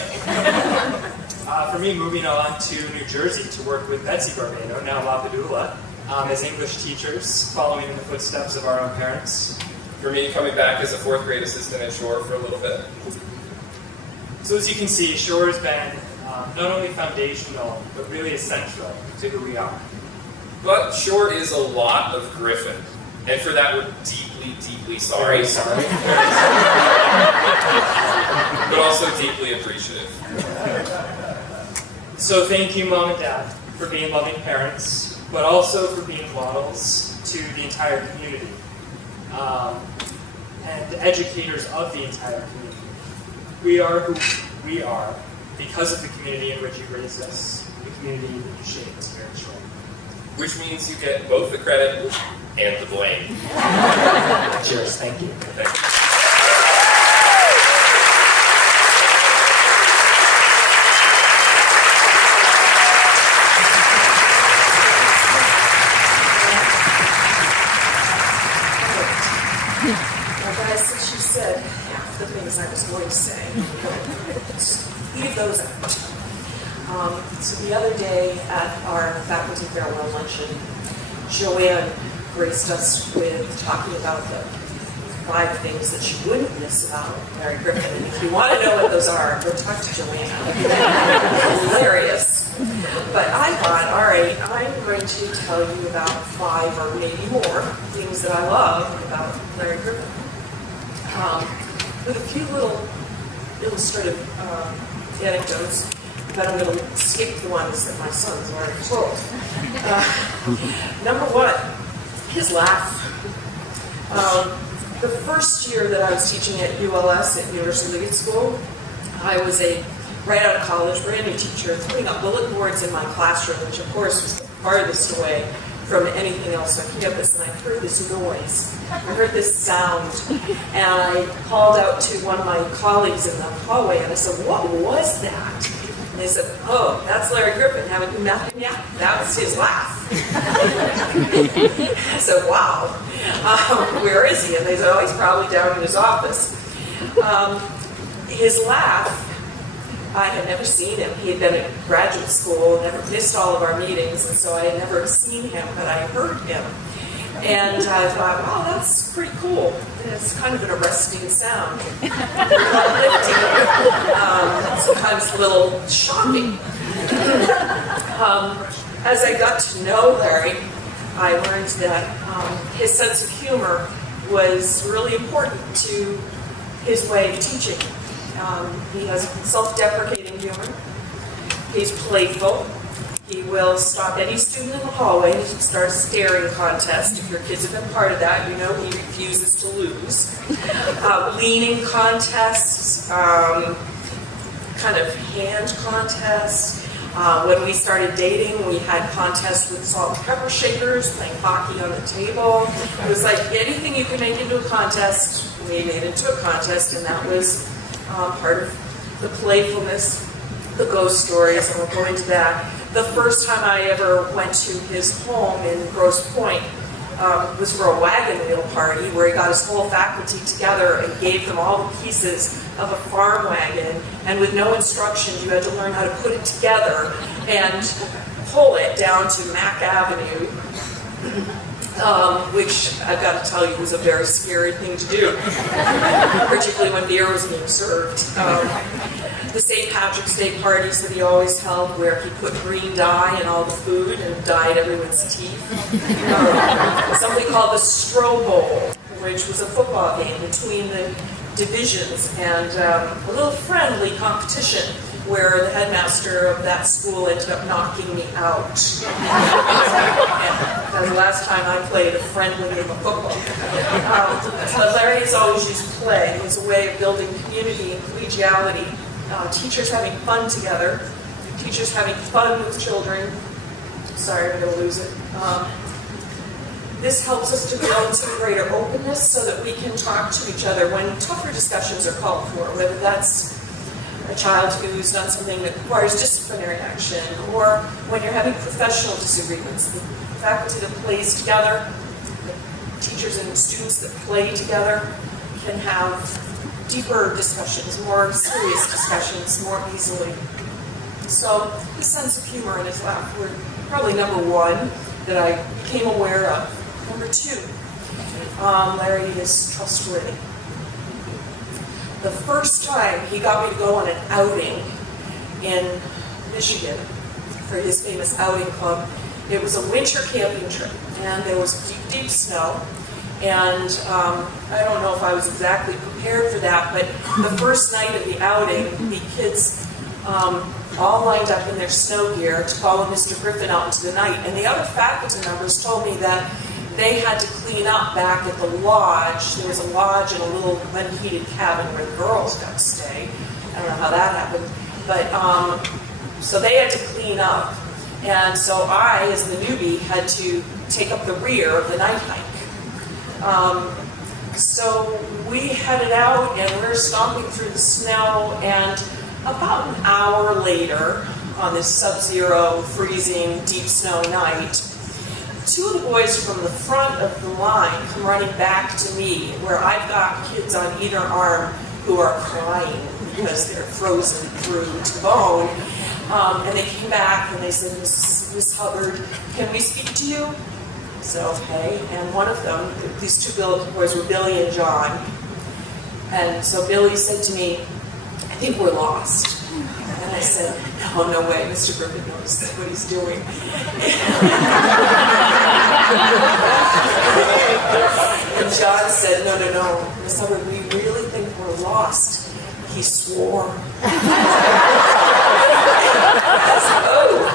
For me, moving on to New Jersey to work with Betsy Barbado, now Lapadula, as English teachers, following in the footsteps of our own parents. For me, coming back as a 4th grade assistant at Shore for a little bit. So as you can see, Shore has been not only foundational, but really essential to who we are. But Shore is a lot of Griffin. And for that, we're deeply, deeply sorry. Very sorry. But also deeply appreciative. So thank you, Mom and Dad, for being loving parents, but also for being models to the entire community, and educators of the entire community. We are who we are because of the community in which you raised us, the community that you shaped us very short. Which means you get both the credit and the blame. Cheers, thank you. Thank you. The things I was going to say. Leave those out. So the other day at our faculty farewell luncheon, Joanne graced us with talking about the 5 things that you wouldn't miss about Larry Griffin. And if you want to know what those are, go talk to Joanne. Hilarious. But I thought, all right, I'm going to tell you about 5 or maybe more things that I love about Larry Griffin. With a few little illustrative anecdotes, but I'm going to skip the ones that my son's already told. Number 1, his laugh. The first year that I was teaching at ULS, at Universal League School, I was a right out of college, brand new teacher, putting up bulletin boards in my classroom, which of course was the farthest away from anything else on campus, and I heard this noise. I heard this sound, and I called out to one of my colleagues in the hallway, and I said, "What was that?" And they said, "Oh, that's Larry Griffin having a math. Yeah, that was his laugh." I said, "Wow, where is he?" And they said, "Oh, he's probably down in his office." His laugh, I had never seen him. He had been at graduate school, never missed all of our meetings, and so I had never seen him, but I heard him. And I thought, wow, that's pretty cool. It's kind of an arresting sound. Uplifting. Sometimes a little shocking. As I got to know Larry, I learned that his sense of humor was really important to his way of teaching. He has self-deprecating humor. He's playful. He will stop any student in the hallway and start a staring contest. If your kids have been part of that, you know he refuses to lose. Leaning contests, kind of hand contests. When we started dating, we had contests with salt and pepper shakers, playing hockey on the table. It was like anything you could make into a contest, we made into a contest, and that was part of the playfulness, the ghost stories, and we'll go into that. The first time I ever went to his home in Grosse Pointe was for a wagon wheel party where he got his whole faculty together and gave them all the pieces of a farm wagon, and with no instructions you had to learn how to put it together and pull it down to Mack Avenue, which I've got to tell you was a very scary thing to do, particularly when beer was being served. The St. Patrick's Day parties that he always held, where he put green dye in all the food and dyed everyone's teeth. Something called the Stro Bowl, which was a football game between the divisions, and a little friendly competition where the headmaster of that school ended up knocking me out. That was the last time I played a friendly game of football. But Larry has always used play as a way of building community and collegiality. Teachers having fun together, teachers having fun with children. Sorry, I'm going to lose it. This helps us to build some greater openness so that we can talk to each other when tougher discussions are called for, whether that's a child who's done something that requires disciplinary action, or when you're having professional disagreements. The faculty that plays together, the teachers and students that play together can have deeper discussions, more serious discussions more easily. So his sense of humor and his laugh were probably number one that I became aware of. Number two, Larry is trustworthy. The first time he got me to go on an outing in Michigan for his famous outing club, it was a winter camping trip, and there was deep, deep snow. And I don't know if I was exactly prepared for that, but the first night of the outing, the kids all lined up in their snow gear to follow Mr. Griffin out into the night. And the other faculty members told me that they had to clean up back at the lodge. There was a lodge in a little unheated cabin where the girls got to stay. I don't know how that happened. But so they had to clean up. And so I, as the newbie, had to take up the rear of the night hike. So we headed out and we're stomping through the snow, and about an hour later, on this sub-zero, freezing, deep snow night, two of the boys from the front of the line come running back to me, where I've got kids on either arm who are crying because they're frozen through to bone. And they came back and they said, Miss Hubbard, can we speak to you? So, okay, and one of them, these two boys were Billy and John. And so Billy said to me, I think we're lost. And I said, no way, Mr. Griffin knows what he's doing. And John said, no, Miss Hubbard, we really think we're lost. He swore. I said, oh.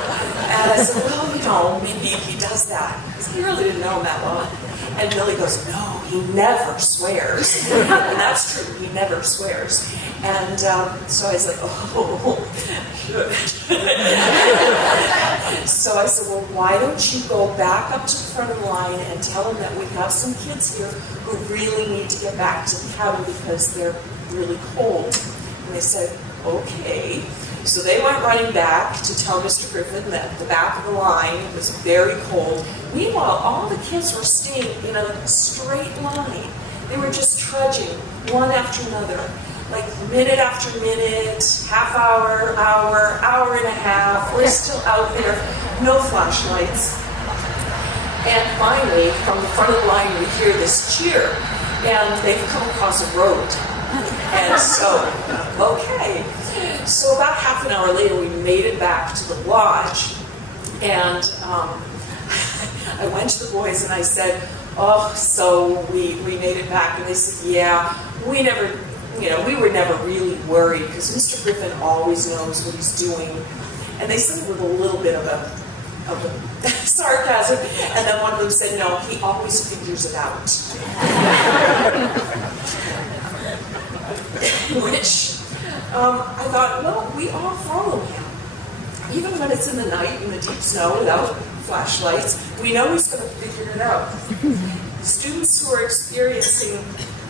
And I said, well, maybe he does that. Because he really didn't know him that well. And Billy goes, no, he never swears. And that's true, he never swears. And so I said, oh, good. So I said, well, why don't you go back up to the front of the line and tell them that we have some kids here who really need to get back to the cabin because they're really cold. And they said, okay. So they went running back to tell Mr. Griffin that the back of the line was very cold. Meanwhile, all the kids were staying in a straight line. They were just trudging, one after another, like minute after minute, half hour, hour and a half. We're still out there, no flashlights. And finally, from the front of the line, we hear this cheer, and they've come across a road. And so, okay. So about half an hour later, we made it back to the lodge, and I went to the boys and I said, oh, so we made it back. And they said, yeah, we were never really worried because Mr. Griffin always knows what he's doing. And they said it with a little bit of a sarcasm. And then one of them said, no, he always figures it out. Which I thought, well, we all follow him. Even when it's in the night in the deep snow without flashlights, we know he's going to figure it out. Students who are experiencing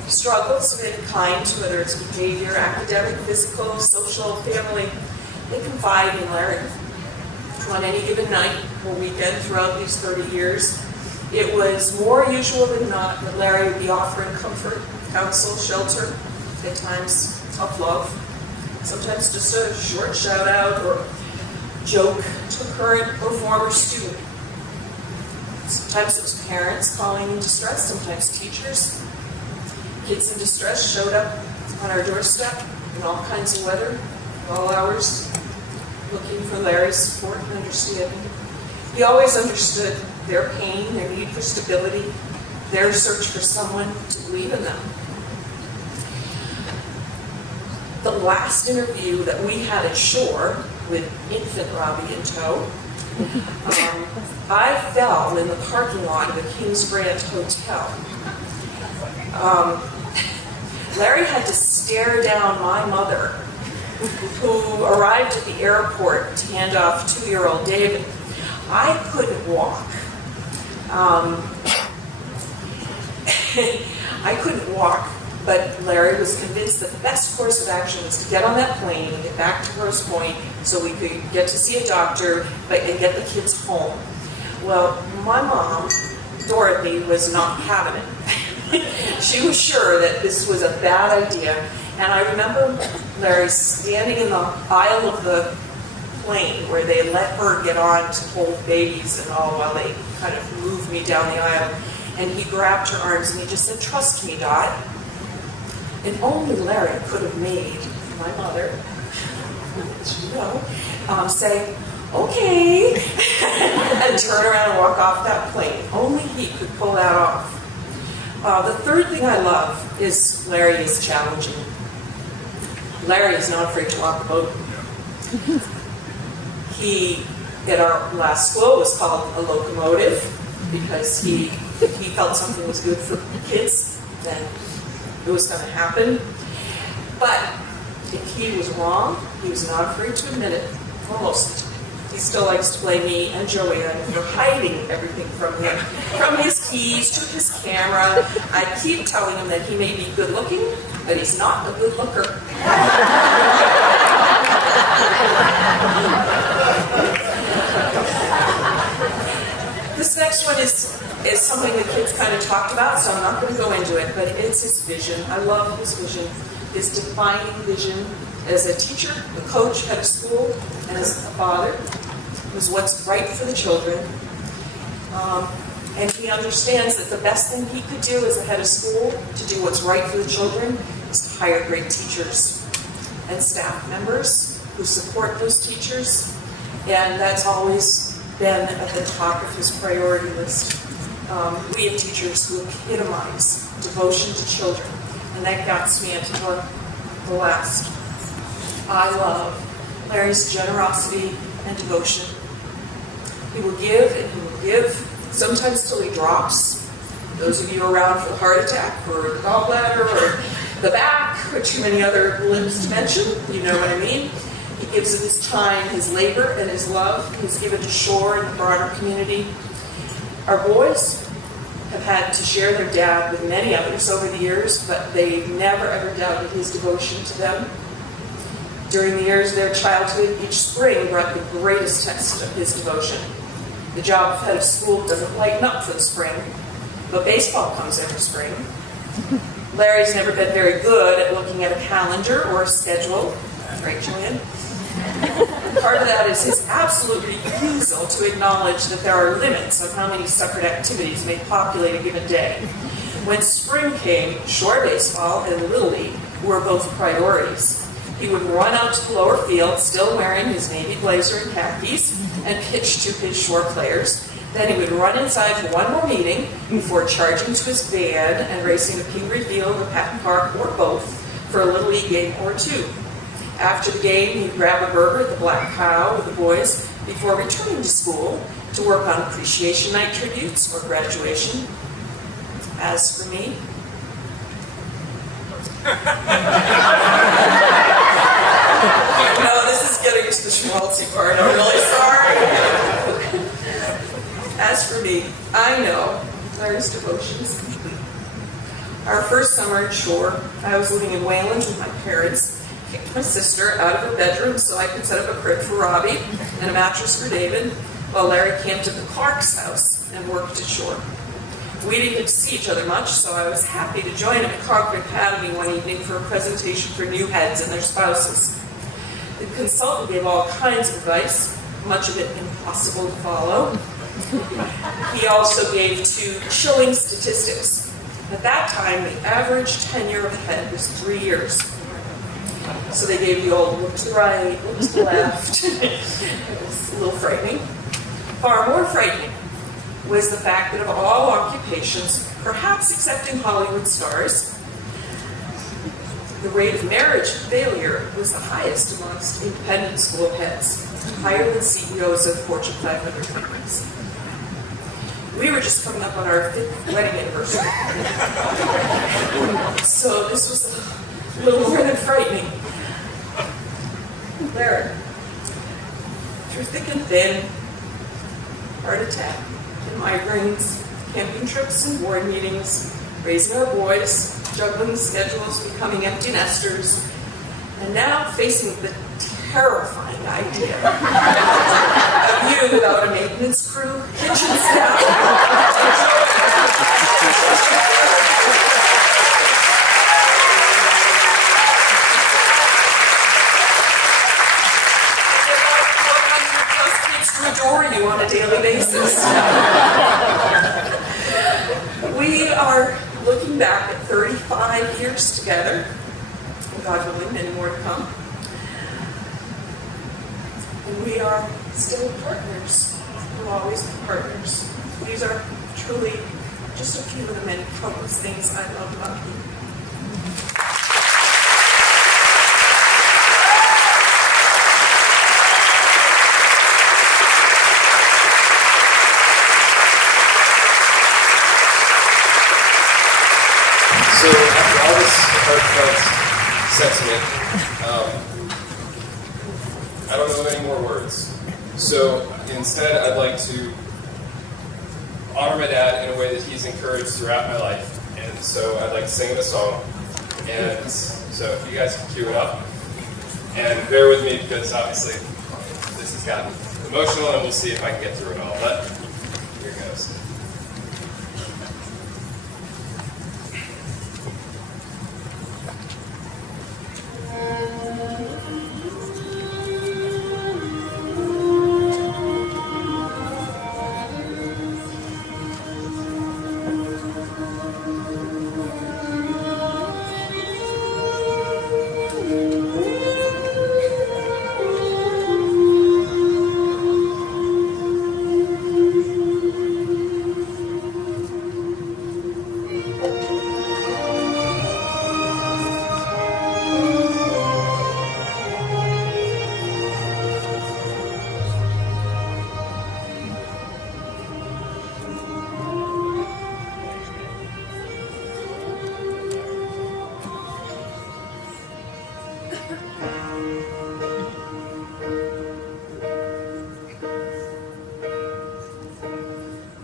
struggles of any kind, whether it's behavior, academic, physical, social, family, they confide in Larry. On any given night or weekend throughout these 30 years, it was more usual than not that Larry would be offering comfort, counsel, shelter, at times tough love, sometimes just a short shout out or joke to a current or former student. Sometimes it was parents calling in distress, sometimes teachers. Kids in distress showed up on our doorstep in all kinds of weather, all hours, looking for Larry's support and understanding. He always understood their pain, their need for stability, their search for someone to believe in them. The last interview that we had at shore with infant Robbie in tow, I fell in the parking lot of the Kings Grant Hotel. Larry had to stare down my mother, who arrived at the airport to hand off 2-year-old David. I couldn't walk. I couldn't walk, but Larry was convinced that the best course of action was to get on that plane and get back to Grosse Pointe so we could get to see a doctor and get the kids home. Well, my mom, Dorothy, was not having it. She was sure that this was a bad idea, and I remember Larry standing in the aisle of the plane where they let her get on to hold babies and all while they kind of moved me down the aisle, and he grabbed her arms and he just said, "Trust me, Dot." And only Larry could have made my mother, as you know, say, "Okay," and turn around and walk off that plane. Only he could pull that off. The third thing I love is Larry is challenging. Larry is not afraid to walk a boat. He, at our last school, was called a locomotive because if he felt something was good for kids, then it was going to happen. But if he was wrong, he was not afraid to admit it, almost. He still likes to blame me and Joanne for hiding everything from him. From his keys to his camera. I keep telling him that he may be good looking, but he's not a good looker. This next one is something the kids kind of talked about, so I'm not going to go into it, but it's his vision. I love his vision, his defining vision as a teacher, a coach, head of school, and as a father. It was what's right for the children. And he understands that the best thing he could do as a head of school to do what's right for the children is to hire great teachers and staff members who support those teachers. And that's always been at the top of his priority list. We have teachers who epitomize devotion to children, and that gets me into the last. I love Larry's generosity and devotion. He will give and he will give, sometimes till he drops. Those of you around for the heart attack or the gallbladder or the back, or too many other limbs to mention, you know what I mean. He gives of his time, his labor, and his love. He's given to shore and the broader community. Our boys have had to share their dad with many others over the years, but they've never ever doubted his devotion to them. During the years of their childhood, each spring brought the greatest test of his devotion. The job of head of school doesn't lighten up for the spring, but baseball comes every spring. Larry's never been very good at looking at a calendar or a schedule. Right, Julian? Part of that is his absolute refusal to acknowledge that there are limits on how many separate activities may populate a given day. When spring came, shore baseball and Little League were both priorities. He would run out to the lower field, still wearing his navy blazer and khakis, and pitch to his shore players. Then he would run inside for one more meeting before charging to his van and racing to Pingree Field or Patton Park or both for a Little League game or two. After the game, he'd grab a burger at the Black Cow with the boys before returning to school to work on appreciation night tributes or graduation. As for me, no, this is getting to the schmaltzy part. I'm really sorry. As for me, I know Larry's devotions. Our first summer at shore, I was living in Wayland with my parents. Kicked my sister out of her bedroom so I could set up a crib for Robbie and a mattress for David, while Larry camped at the Clark's house and worked at shore. We didn't get to see each other much, so I was happy to join him at Concord Academy one evening for a presentation for new heads and their spouses. The consultant gave all kinds of advice, much of it impossible to follow. He also gave 2 chilling statistics. At that time, the average tenure of a head was 3 years. So they gave the old look to the right, look to the left. It was a little frightening. Far more frightening was the fact that of all occupations, perhaps excepting Hollywood stars, the rate of marriage failure was the highest amongst independent school heads, higher than CEOs of Fortune 500 companies. We were just coming up on our 5th wedding anniversary. So this was a little more than frightening. Larry, through thick and thin, heart attack, and migraines, camping trips and board meetings, raising our boys, juggling schedules, becoming empty nesters, and now facing the terrifying idea of you without a maintenance crew, kitchen staff, to adore you on a daily basis. We are looking back at 35 years together, God willing, many more to come. And we are still partners. We'll always be partners. These are truly just a few of the many countless things I love about you. So after all this heartfelt sentiment, I don't know any more words. So instead, I'd like to honor my dad in a way that he's encouraged throughout my life. And so I'd like to sing him a song. And so if you guys can cue it up. And bear with me because obviously this has gotten emotional and we'll see if I can get through it all. But here goes.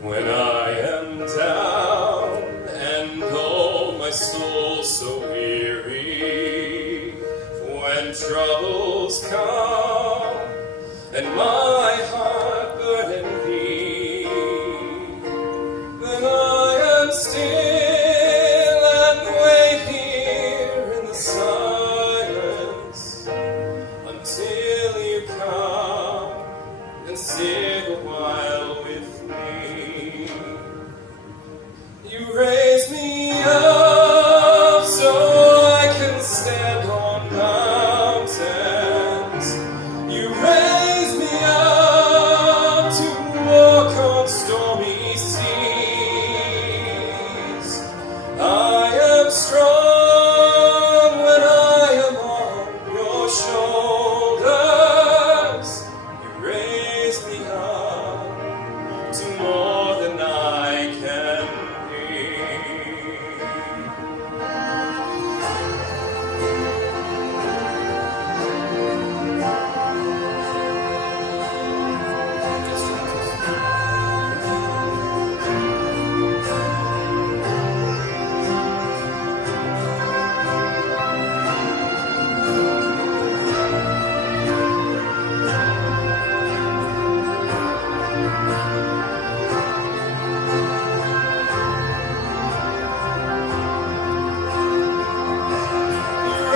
When I am down and oh my soul so weary, when troubles come and my heart burden be, then I am still and wait here in the silence until you come and sit a while with me. You raise me up so more than I can be.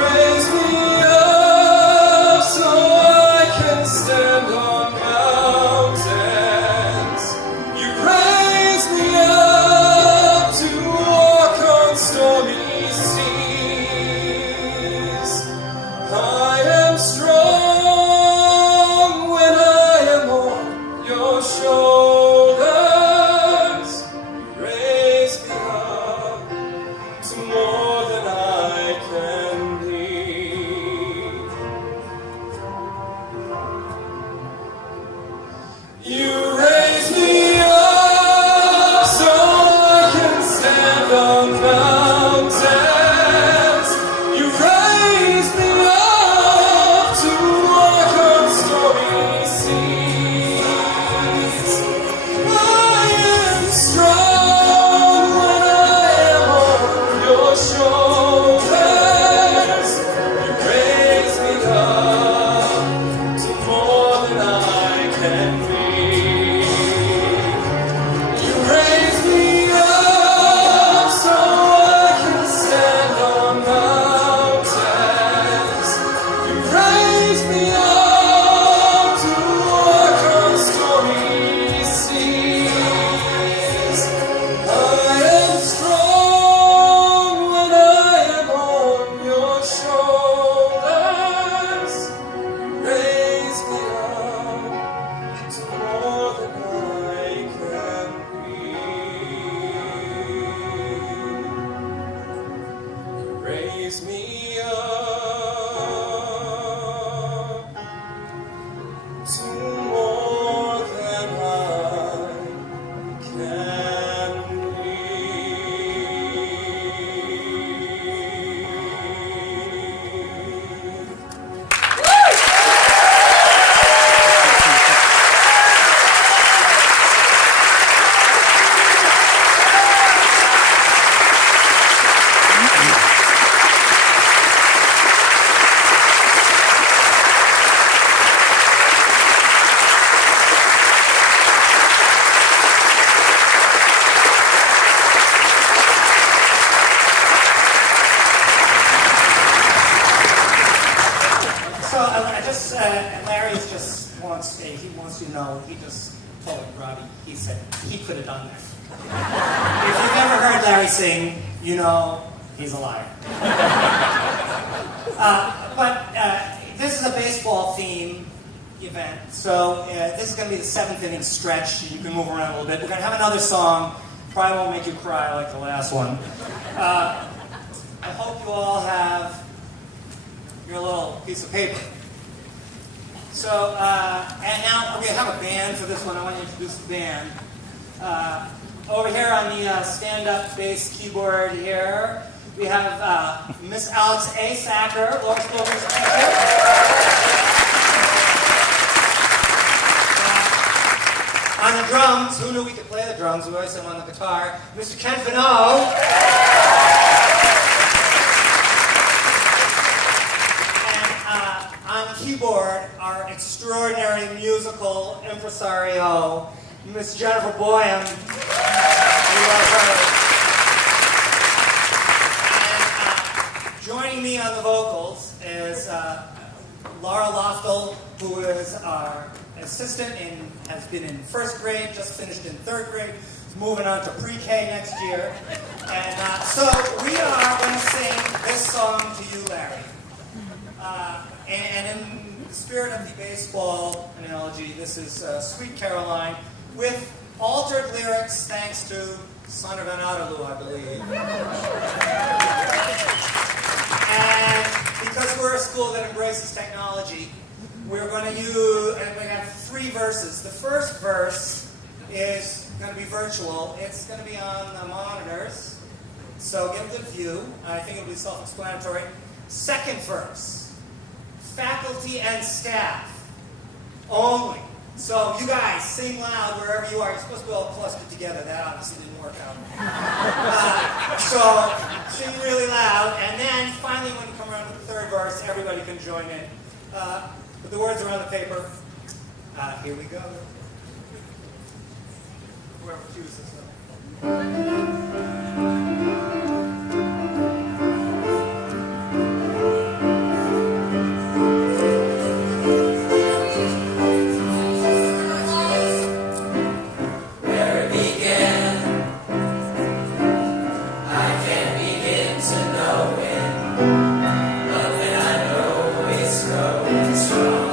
Raise me up so I can stand on mountains. You raise me up to walk on stormy seas. I am strong when I am on your shoulders. You raise me up to more than I can be. You raise me up so I can stand on mountains. You raise me up to walk on stormy seas. I am strong when I am on your shoulders. You raise me up to more than I can be. You raise me up so I can stand on mountains. You raise me up to walk on stormy seas. I am strong when I am on your shoulders. Raise me up to more than I can be. Raise me up to more than I can be. So Larry's just wants you to know, he just told Robbie, he said he could have done that. If you've ever heard Larry sing, you know he's a liar. But this is a baseball theme event, so this is going to be the 7th inning stretch. You can move around a little bit. We're going to have another song, probably won't make you cry like the last one. I hope you all have your little piece of paper. So, and now we're going to have a band for this one. I want to introduce the band. Over here on the stand-up bass keyboard here, we have Miss Alex A. Sacker, Laura Spiller's teacher. On the drums, who knew we could play the drums? We always have him on the guitar. Mr. Ken Finot. On keyboard, our extraordinary musical impresario, Miss Jennifer Boyum. We love her. And joining me on the vocals is Laura Loftel, who is our assistant and has been in 1st grade, just finished in 3rd grade, moving on to pre-K next year. And so we are going to sing this song to you, Larry. And in the spirit of the baseball analogy, this is Sweet Caroline with altered lyrics thanks to Son of an Outerloo, I believe. And because we're a school that embraces technology, we're going to use, and we have 3 verses. The first verse is going to be virtual. It's going to be on the monitors, so get a good view. I think it'll be self-explanatory. Second verse, faculty and staff only. So you guys sing loud wherever you are. You're supposed to be all clustered together. That obviously didn't work out. So sing really loud, and then finally when you come around to the third verse, everybody can join in. Put the words are on the paper. Here we go. Whoever chooses them. Strong.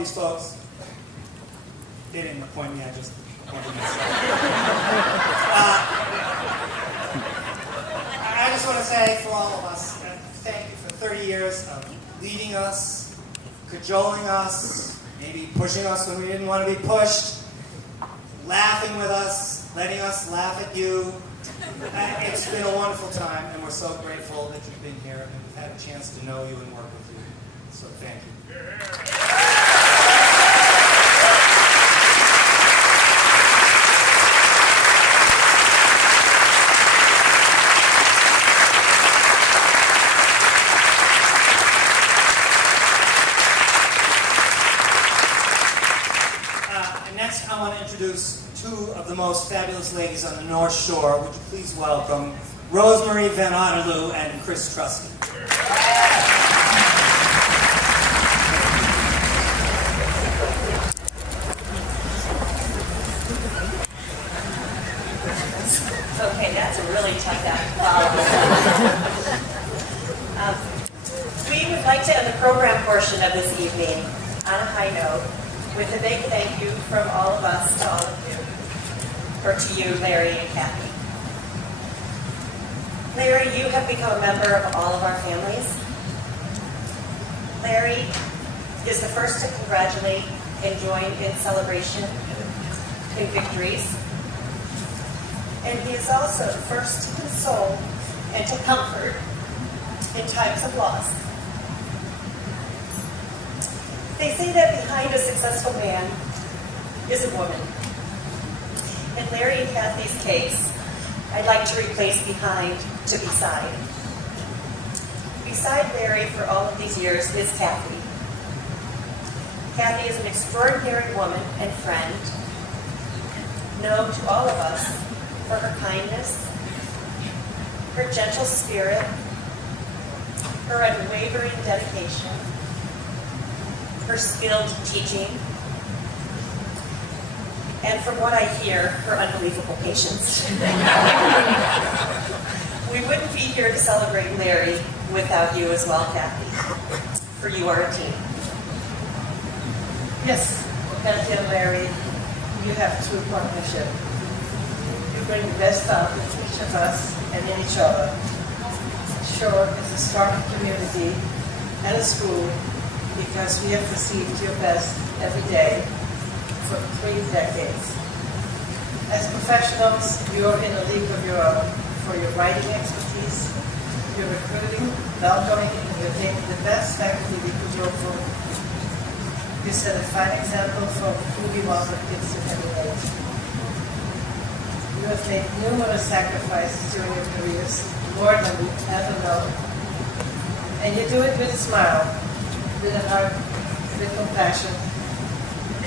these folks. They didn't appoint me, I just appointed myself. I just want to say for all of us, thank you for 30 years of leading us, cajoling us, maybe pushing us when we didn't want to be pushed, laughing with us, letting us laugh at you. It's been a wonderful time, and we're so grateful that you've been here and we've had a chance to know you and work with you. So thank you. Next, I want to introduce two of the most fabulous ladies on the North Shore. Would you please welcome Rosemary Van Otterloo and Chris Trusty. Okay, that's a really tough act to follow. We would like to end the program portion of this evening on a high note with a big thank you from all of us to all of you, or to you, Larry and Kathy. Larry, you have become a member of all of our families. Larry is the first to congratulate and join in celebration in victories. And he is also the first to console and to comfort in times of loss. They say that behind a successful man is a woman. In Larry and Kathy's case, I'd like to replace behind to beside. Beside Larry for all of these years is Kathy. Kathy is an extraordinary woman and friend, known to all of us for her kindness, her gentle spirit, her unwavering dedication, her skilled teaching, and from what I hear, her unbelievable patience. We wouldn't be here to celebrate Larry without you as well, Kathy, for you are a team. Yes, Kathy and Larry, you have true partnership. You bring the best out of each of us and in each other. Shore is a strong community and a school because we have received your best every day for 3 decades. As professionals, you're in a league of your own for your writing expertise, your recruiting, welcoming, and you're taking the best faculty we could hope for. You set a fine example for who we want our kids to emulate. You have made numerous sacrifices during your careers, more than we ever know. And you do it with a smile, with a heart, with compassion,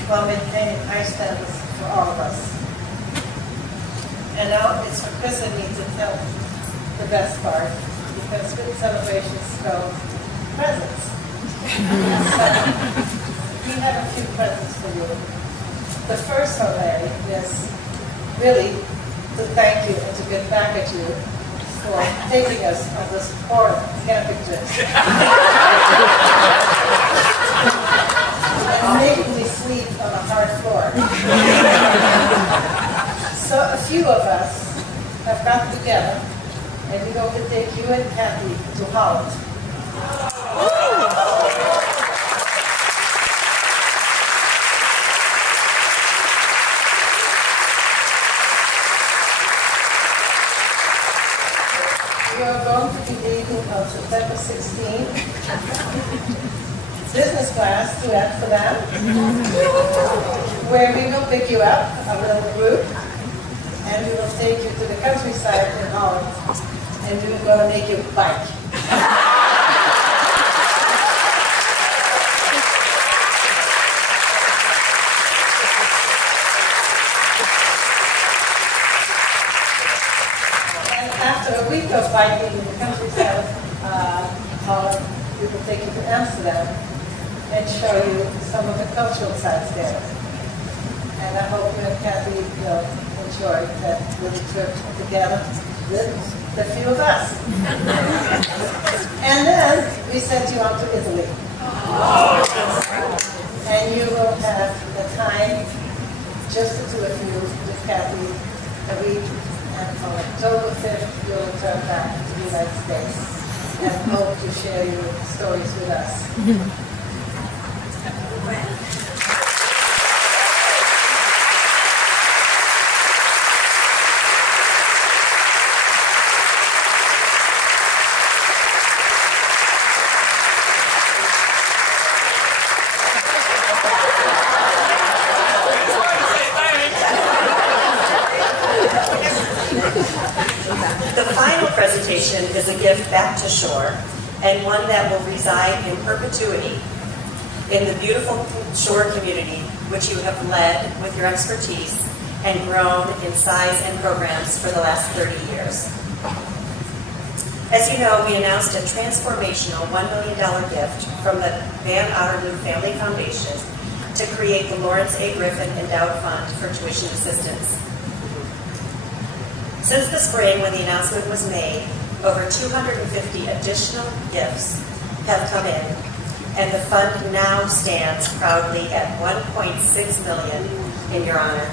while maintaining high standards for all of us. And now it's for Chris and me to tell the best part, because with celebrations go presents. So, we have a few presents for you. The first one, Larry, is really to thank you and to get back at you for taking us on this horrible camping trip. And making me sleep on a hard floor. So a few of us have gotten together and we're going to take you and Kathy to Holland. We are going to be leaving on September 16th. Business class to Amsterdam, where we will pick you up, a little group, and we will take you to the countryside in Holland, and we are going to make you bike. And after a week of biking in the countryside of Holland, we will take you to Amsterdam and show you some of the cultural sites there. And I hope you and Kathy will enjoy that little trip together with the few of us. And then we sent you on to Italy. and you will have the time, just the two of you, with Kathy, and on October 5th, you'll return back to the United States and hope to share your stories with us. The final presentation is a gift back to Shore, and one that will reside in perpetuity in the beautiful Shore community, which you have led with your expertise and grown in size and programs for the last 30 years. As you know, we announced a transformational $1 million gift from the Van Otterloo Family Foundation to create the Lawrence A. Griffin Endowed Fund for Tuition Assistance. Since the spring, when the announcement was made, over 250 additional gifts have come in, and the fund now stands proudly at $1.6 million in your honor.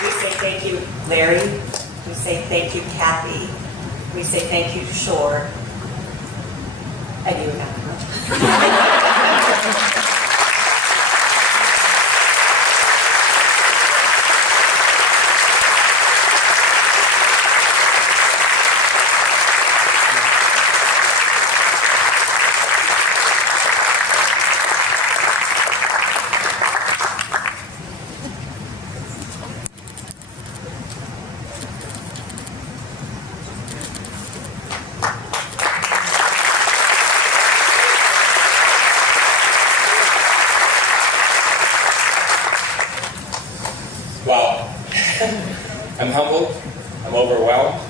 We say thank you, Larry. We say thank you, Kathy. We say thank you to Shore. And you, Kathy. Wow. I'm humbled. I'm overwhelmed.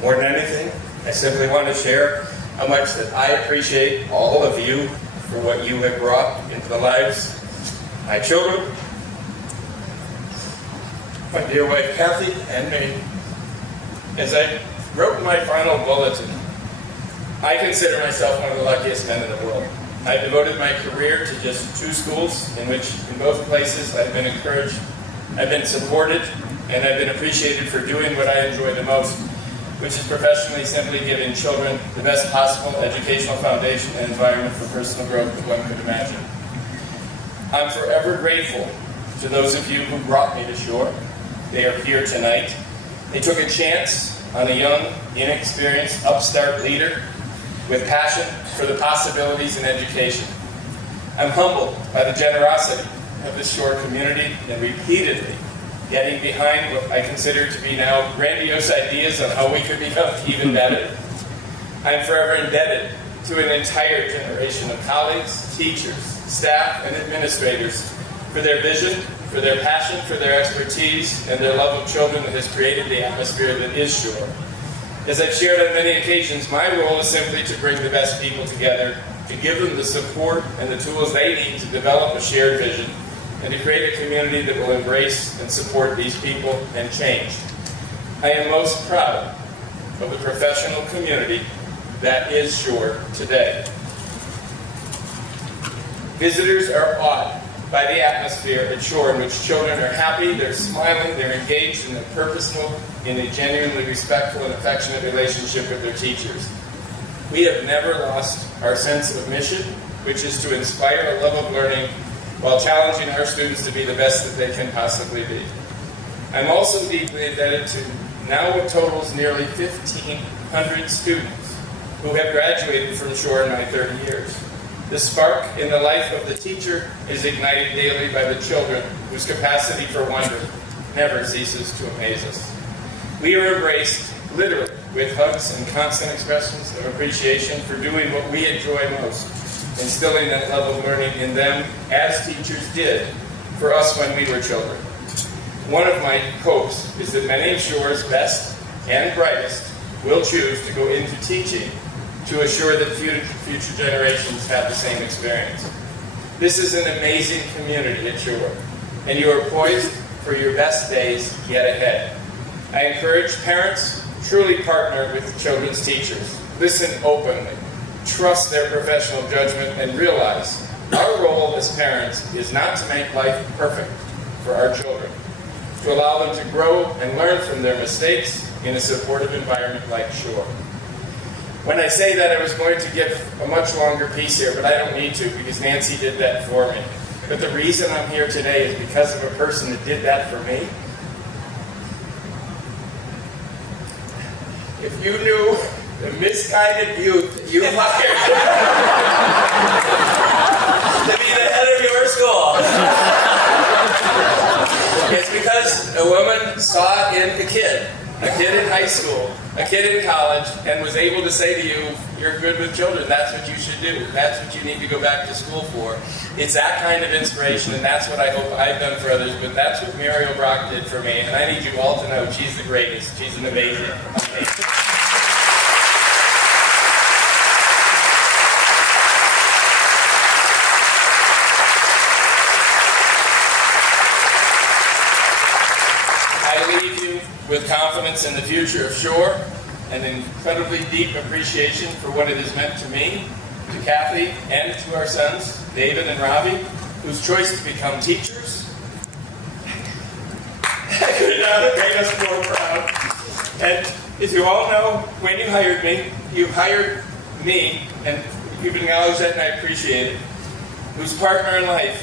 More than anything, I simply want to share how much that I appreciate all of you for what you have brought into the lives of my children, my dear wife Kathy, and me. As I wrote in my final bulletin, I consider myself one of the luckiest men in the world. I've devoted my career to just 2 schools, in which in both places I've been encouraged, I've been supported, and I've been appreciated for doing what I enjoy the most, which is professionally simply giving children the best possible educational foundation and environment for personal growth that one could imagine. I'm forever grateful to those of you who brought me to Shore. They are here tonight. They took a chance on a young, inexperienced, upstart leader with passion for the possibilities in education. I'm humbled by the generosity of the Shore community and repeatedly getting behind what I consider to be now grandiose ideas on how we could become even better. I'm forever indebted to an entire generation of colleagues, teachers, staff, and administrators for their vision, for their passion, for their expertise, and their love of children that has created the atmosphere that is Shore. As I've shared on many occasions, my role is simply to bring the best people together, to give them the support and the tools they need to develop a shared vision, and to create a community that will embrace and support these people and change. I am most proud of the professional community that is Shore today. Visitors are awed by the atmosphere at Shore in which children are happy, they're smiling, they're engaged, and they're purposeful in a genuinely respectful and affectionate relationship with their teachers. We have never lost our sense of mission, which is to inspire a love of learning while challenging our students to be the best that they can possibly be. I'm also deeply indebted to now what totals nearly 1,500 students who have graduated from Shore in my 30 years. The spark in the life of the teacher is ignited daily by the children whose capacity for wonder never ceases to amaze us. We are embraced literally with hugs and constant expressions of appreciation for doing what we enjoy most, instilling that love of learning in them as teachers did for us when we were children. One of my hopes is that many of Shore's best and brightest will choose to go into teaching to assure that future generations have the same experience. This is an amazing community at Shore. and you are poised for your best days yet ahead. I encourage parents, truly partner with children's teachers. Listen openly, trust their professional judgment, and realize our role as parents is not to make life perfect for our children, to allow them to grow and learn from their mistakes in a supportive environment like Shore. When I say that, I was going to give a much longer piece here, but I don't need to because Nancy did that for me. But the reason I'm here today is because of a person that did that for me. If you knew the misguided youth that you hired to be the head of your school, it's because a woman saw in a kid in high school, a kid in college, and was able to say to you, you're good with children, that's what you should do, that's what you need to go back to school for. It's that kind of inspiration, and that's what I hope I've done for others, but that's what Muriel Brock did for me, and I need you all to know she's the greatest. She's an amazing. I leave you with confidence in the future of Shore, and incredibly deep appreciation for what it has meant to me, to Kathy, and to our sons, David and Robbie, whose choice to become teachers could not have made us more proud. And as you all know, when you hired me, and you've acknowledged that and I appreciate it, whose partner in life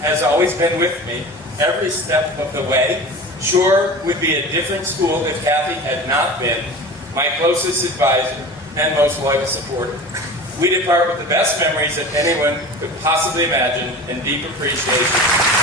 has always been with me every step of the way. Shore would be a different school if Kathy had not been my closest advisor and most loyal supporter. We depart with the best memories that anyone could possibly imagine and deep appreciation